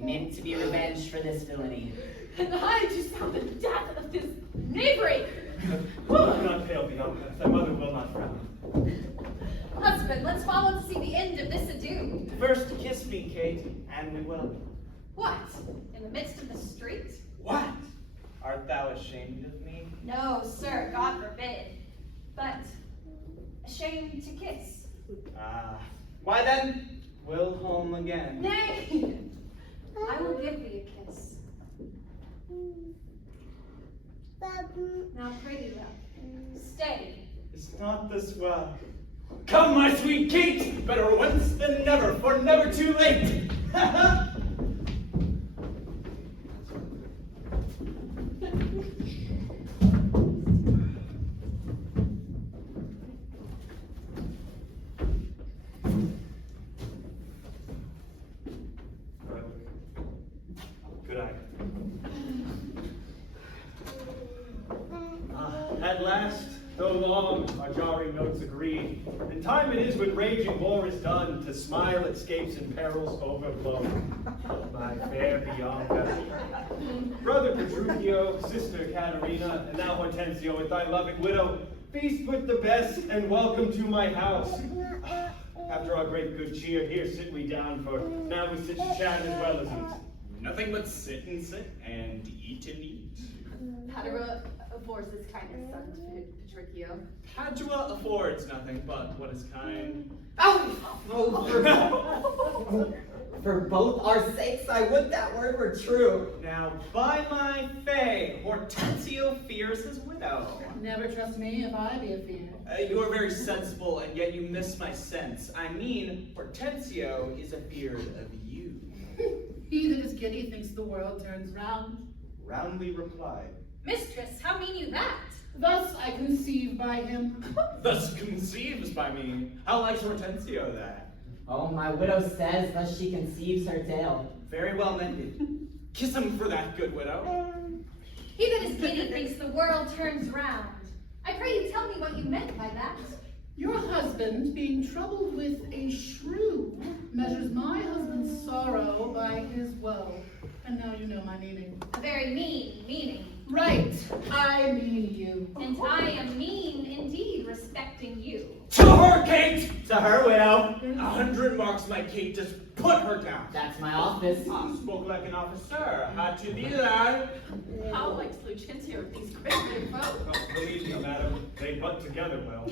am in to be revenged for this villainy. And I just found the death of this knavery. Do not fail, Bianca. Thy mother will not frown. Husband, let's follow to see the end of this ado. First kiss me, Kate, and we will. What? In the midst of the street? What? Art thou ashamed of me? No, sir, God forbid. But ashamed to kiss. Why then, we'll home again. Nay! I will give thee a kiss. Now prithee well, stay. Is not this well? Come, my sweet Kate, better once than never, for never too late. Good eye. At last, though long, our jarring notes agree, and time it is when raging war is done, to smile escapes and perils overblown. My fair Bianca, brother Petruchio, sister Katherine, and thou Hortensio, with thy loving widow, feast with the best, and welcome to my house. After our great good cheer, here sit we down, for now we sit to chat as well as eat. Nothing but sit and eat and eat. Padua affords this kindness son to Petruchio. Padua affords nothing but what is kind. For both our sakes, I would that word were true. Now, by my fay, Hortensio fears his widow. Never trust me if I be a fear. You are very sensible, and yet you miss my sense. I mean, Hortensio is afeard of you. He that is giddy thinks the world turns round. Roundly replied. Mistress, how mean you that? Thus I conceive by him. Thus conceives by me. How likes Hortensio that? Oh, my widow says thus she conceives her tale. Very well mended. Kiss him for that, good widow. He that is giddy thinks the world turns round. I pray you tell me what you meant by that. Your husband, being troubled with a shrew, measures my husband's sorrow by his woe. And now you know my meaning. A very mean meaning. Right, I mean you. And I am mean indeed respecting you. To her, Kate! To her, widow. 100 marks, my Kate. Just put her down. That's my office. Spoke like an officer. Had to be that. How likes Lucentio with these Gremio folk? Oh, believe me, madam, they butt together well.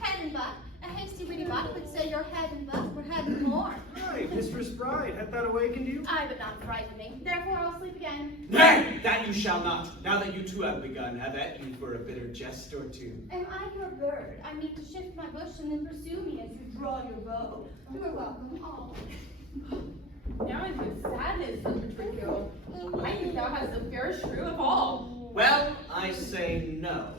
Head and butt. A hasty witty butt would say your head and butt were head and more. Hi, Mistress Bride, hath that awakened you? I but not frighten me. Therefore I'll sleep again. Nay, that you shall not. Now that you two have begun, have at you for a bitter jest or two. Am I your bird? I mean to shift my bush and then pursue me as you draw your bow. You are welcome all. Now in his sadness, son Petruchio, I think thou hast the fairest shrew of all. Well, I say no.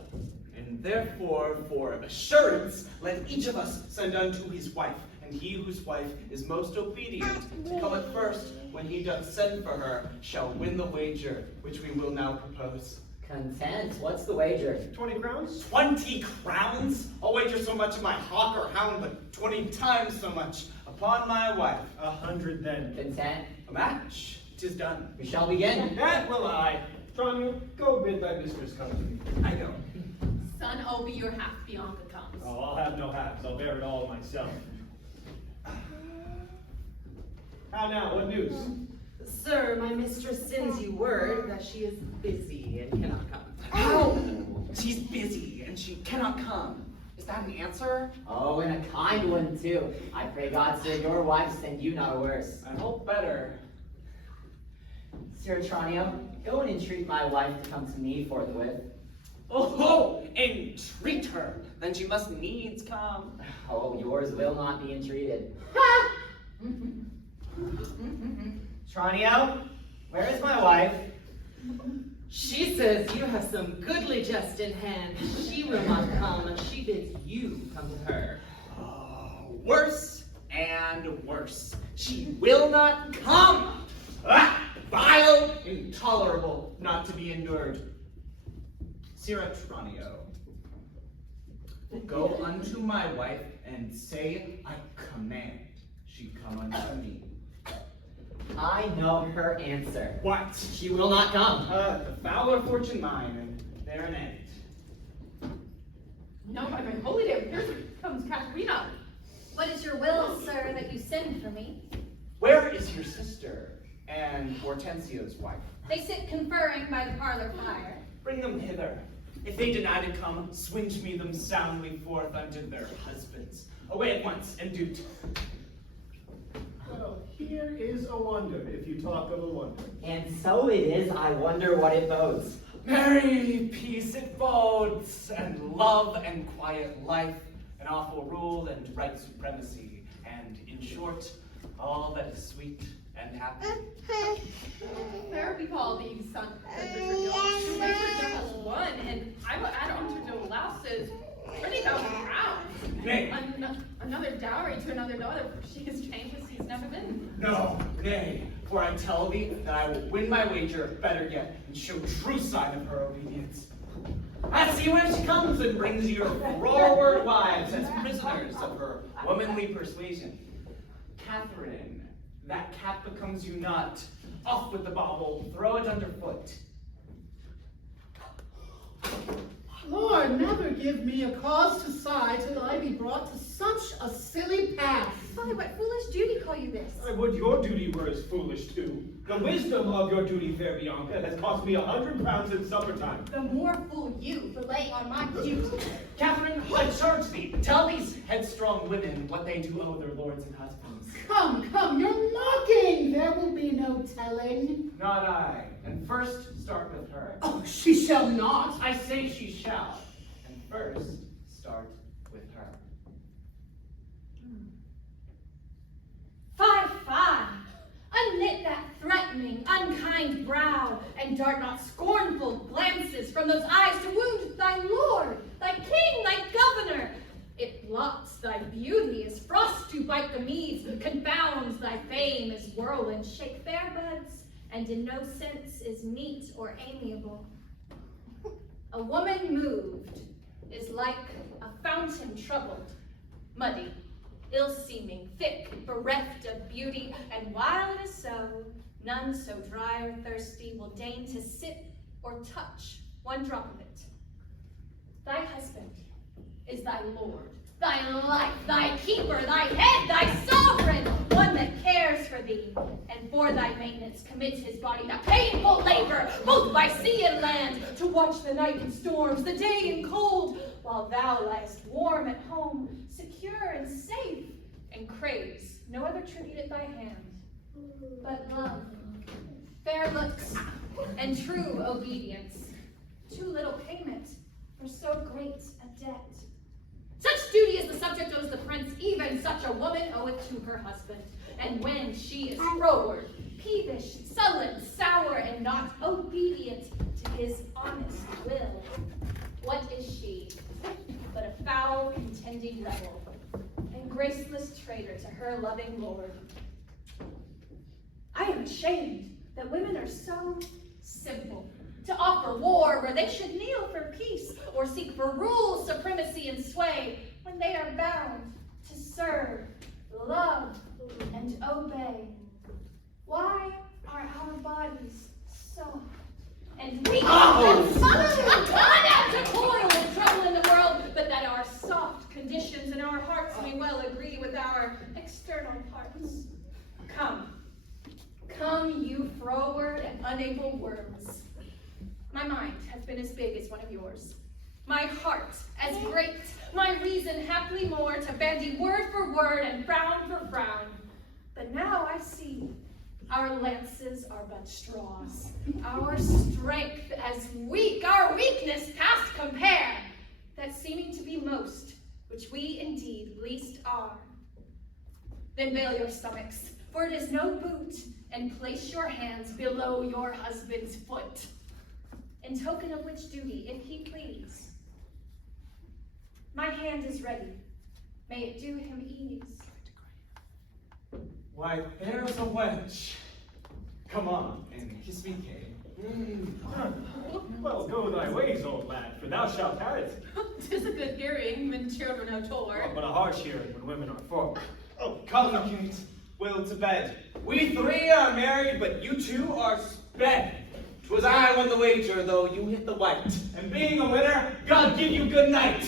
And therefore, for assurance, let each of us send unto his wife, and he whose wife is most obedient to come at first, when he doth send for her, shall win the wager, which we will now propose. Content. What's the wager? 20 crowns? 20 crowns? I'll wager so much of my hawk or hound, but 20 times so much upon my wife. 100 then. Content. A match. 'Tis done. We shall begin. That will I. Tranio, go bid thy mistress come to me. I go. Son, owe me your half, Bianca comes. Oh, I'll have no halves. I'll bear it all myself. How now, what news? Sir, my mistress sends you word that she is busy and cannot come. How? She's busy and she cannot come. Is that an answer? Oh, and a kind one too. I pray God, sir, your wife send you not a worse. I hope better. Sir Tranio, go and entreat my wife to come to me forthwith. Oh, entreat her. Then she must needs come. Oh, yours will not be entreated. Tranio, where is my wife? She says you have some goodly jest in hand. She will not come, and she bids you come to her. Worse and worse. She will not come. Ah, vile, intolerable, not to be endured. Sirrah Tranio, go unto my wife and say, I command she come unto me. I know her answer. What? She will not come. The fouler fortune mine, and there an end. No, my holy day, here comes Katherine. What is your will, sir, that you send for me? Where is your sister and Hortensio's wife? They sit conferring by the parlor fire. Bring them hither. If they deny to come, swinge me them soundly forth unto their husbands. Away at once, and do't. Well, here is a wonder, if you talk of a wonder. And so it is, I wonder what it bodes. Merry peace it bodes, and love and quiet life, and awful rule and right supremacy, and in short, all that is sweet and happy. There we call these sons of Petruchio. Two makers us one, and I will add on to the louses 20,000 crowns. Nay. Another dowry to another daughter, for she is changed as she's never been. No, nay, for I tell thee that I will win my wager, better yet, and show true sign of her obedience. I see when she comes and brings your froward wives as prisoners of her womanly persuasion. Katherine, that cap becomes you not. Off with the bauble, throw it underfoot. Lord, never give me a cause to sigh till I be brought to such a silly pass. Why, what foolish duty call you this? I would your duty were as foolish too. The wisdom of your duty, fair Bianca, has cost me 100 pounds in supper time. The more fool you for laying on my duty. Katherine, I charge thee, tell these headstrong women what they do owe their lords and husbands. Come, you're mocking. There will be no telling. Not I. And first, start with her. Oh, she shall not. I say she shall. And first, start with her. Fie! Unknit that threatening, unkind brow, and dart not scornful glances from those eyes to wound thy lord, thy king, thy governor. It blots thy beauty as frost to bite the meads, confounds thy fame as whirlwinds shake fair buds, and in no sense is meet or amiable. A woman moved is like a fountain troubled, muddy, ill-seeming, thick, bereft of beauty, and while it is so, none so dry or thirsty will deign to sip or touch one drop of it. Thy husband is thy lord, thy life, thy keeper, thy head, thy sovereign, one that cares for thee, and for thy maintenance commits his body to painful labor, both by sea and land, to watch the night in storms, the day in cold, while thou liest warm at home, secure and safe, and craves no other tribute at thy hand, but love, fair looks, and true obedience. Too little payment for so great a debt. Such duty as the subject owes the prince, even such a woman oweth to her husband. And when she is froward, peevish, sullen, sour, and not obedient to his honest will, what is she but a foul contending rebel, and graceless traitor to her loving lord? I am ashamed that women are so simple, to offer war where they should kneel for peace, or seek for rule, supremacy, and sway, when they are bound to serve, love, and obey. Why are our bodies soft and weak and unable to toil and trouble in the world, but that our soft conditions and our hearts may well agree with our external parts? Come, you froward and unable worms. My mind hath been as big as one of yours. my heart as great, my reason haply more, to bandy word for word and frown for frown. But now I see our lances are but straws, our strength as weak, our weakness past compare, that seeming to be most, which we indeed least are. Then veil your stomachs, for it is no boot, and place your hands below your husband's foot, in token of which duty, if he please. My hand is ready, may it do him ease. Why, there's a wench. Come on, and kiss me, Kay. Well, go thy ways, old lad, for thou shalt have it. 'Tis a good hearing when children are taught. But a harsh hearing when women are for. Oh, come, Kate. Will to bed. We three are married, but you two are sped. 'Twas I won the wager, though you hit the white. And being a winner, God give you good night.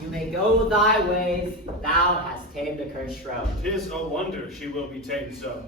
You may go thy ways, thou hast tamed a cursed shrew. 'Tis a wonder she will be tamed so.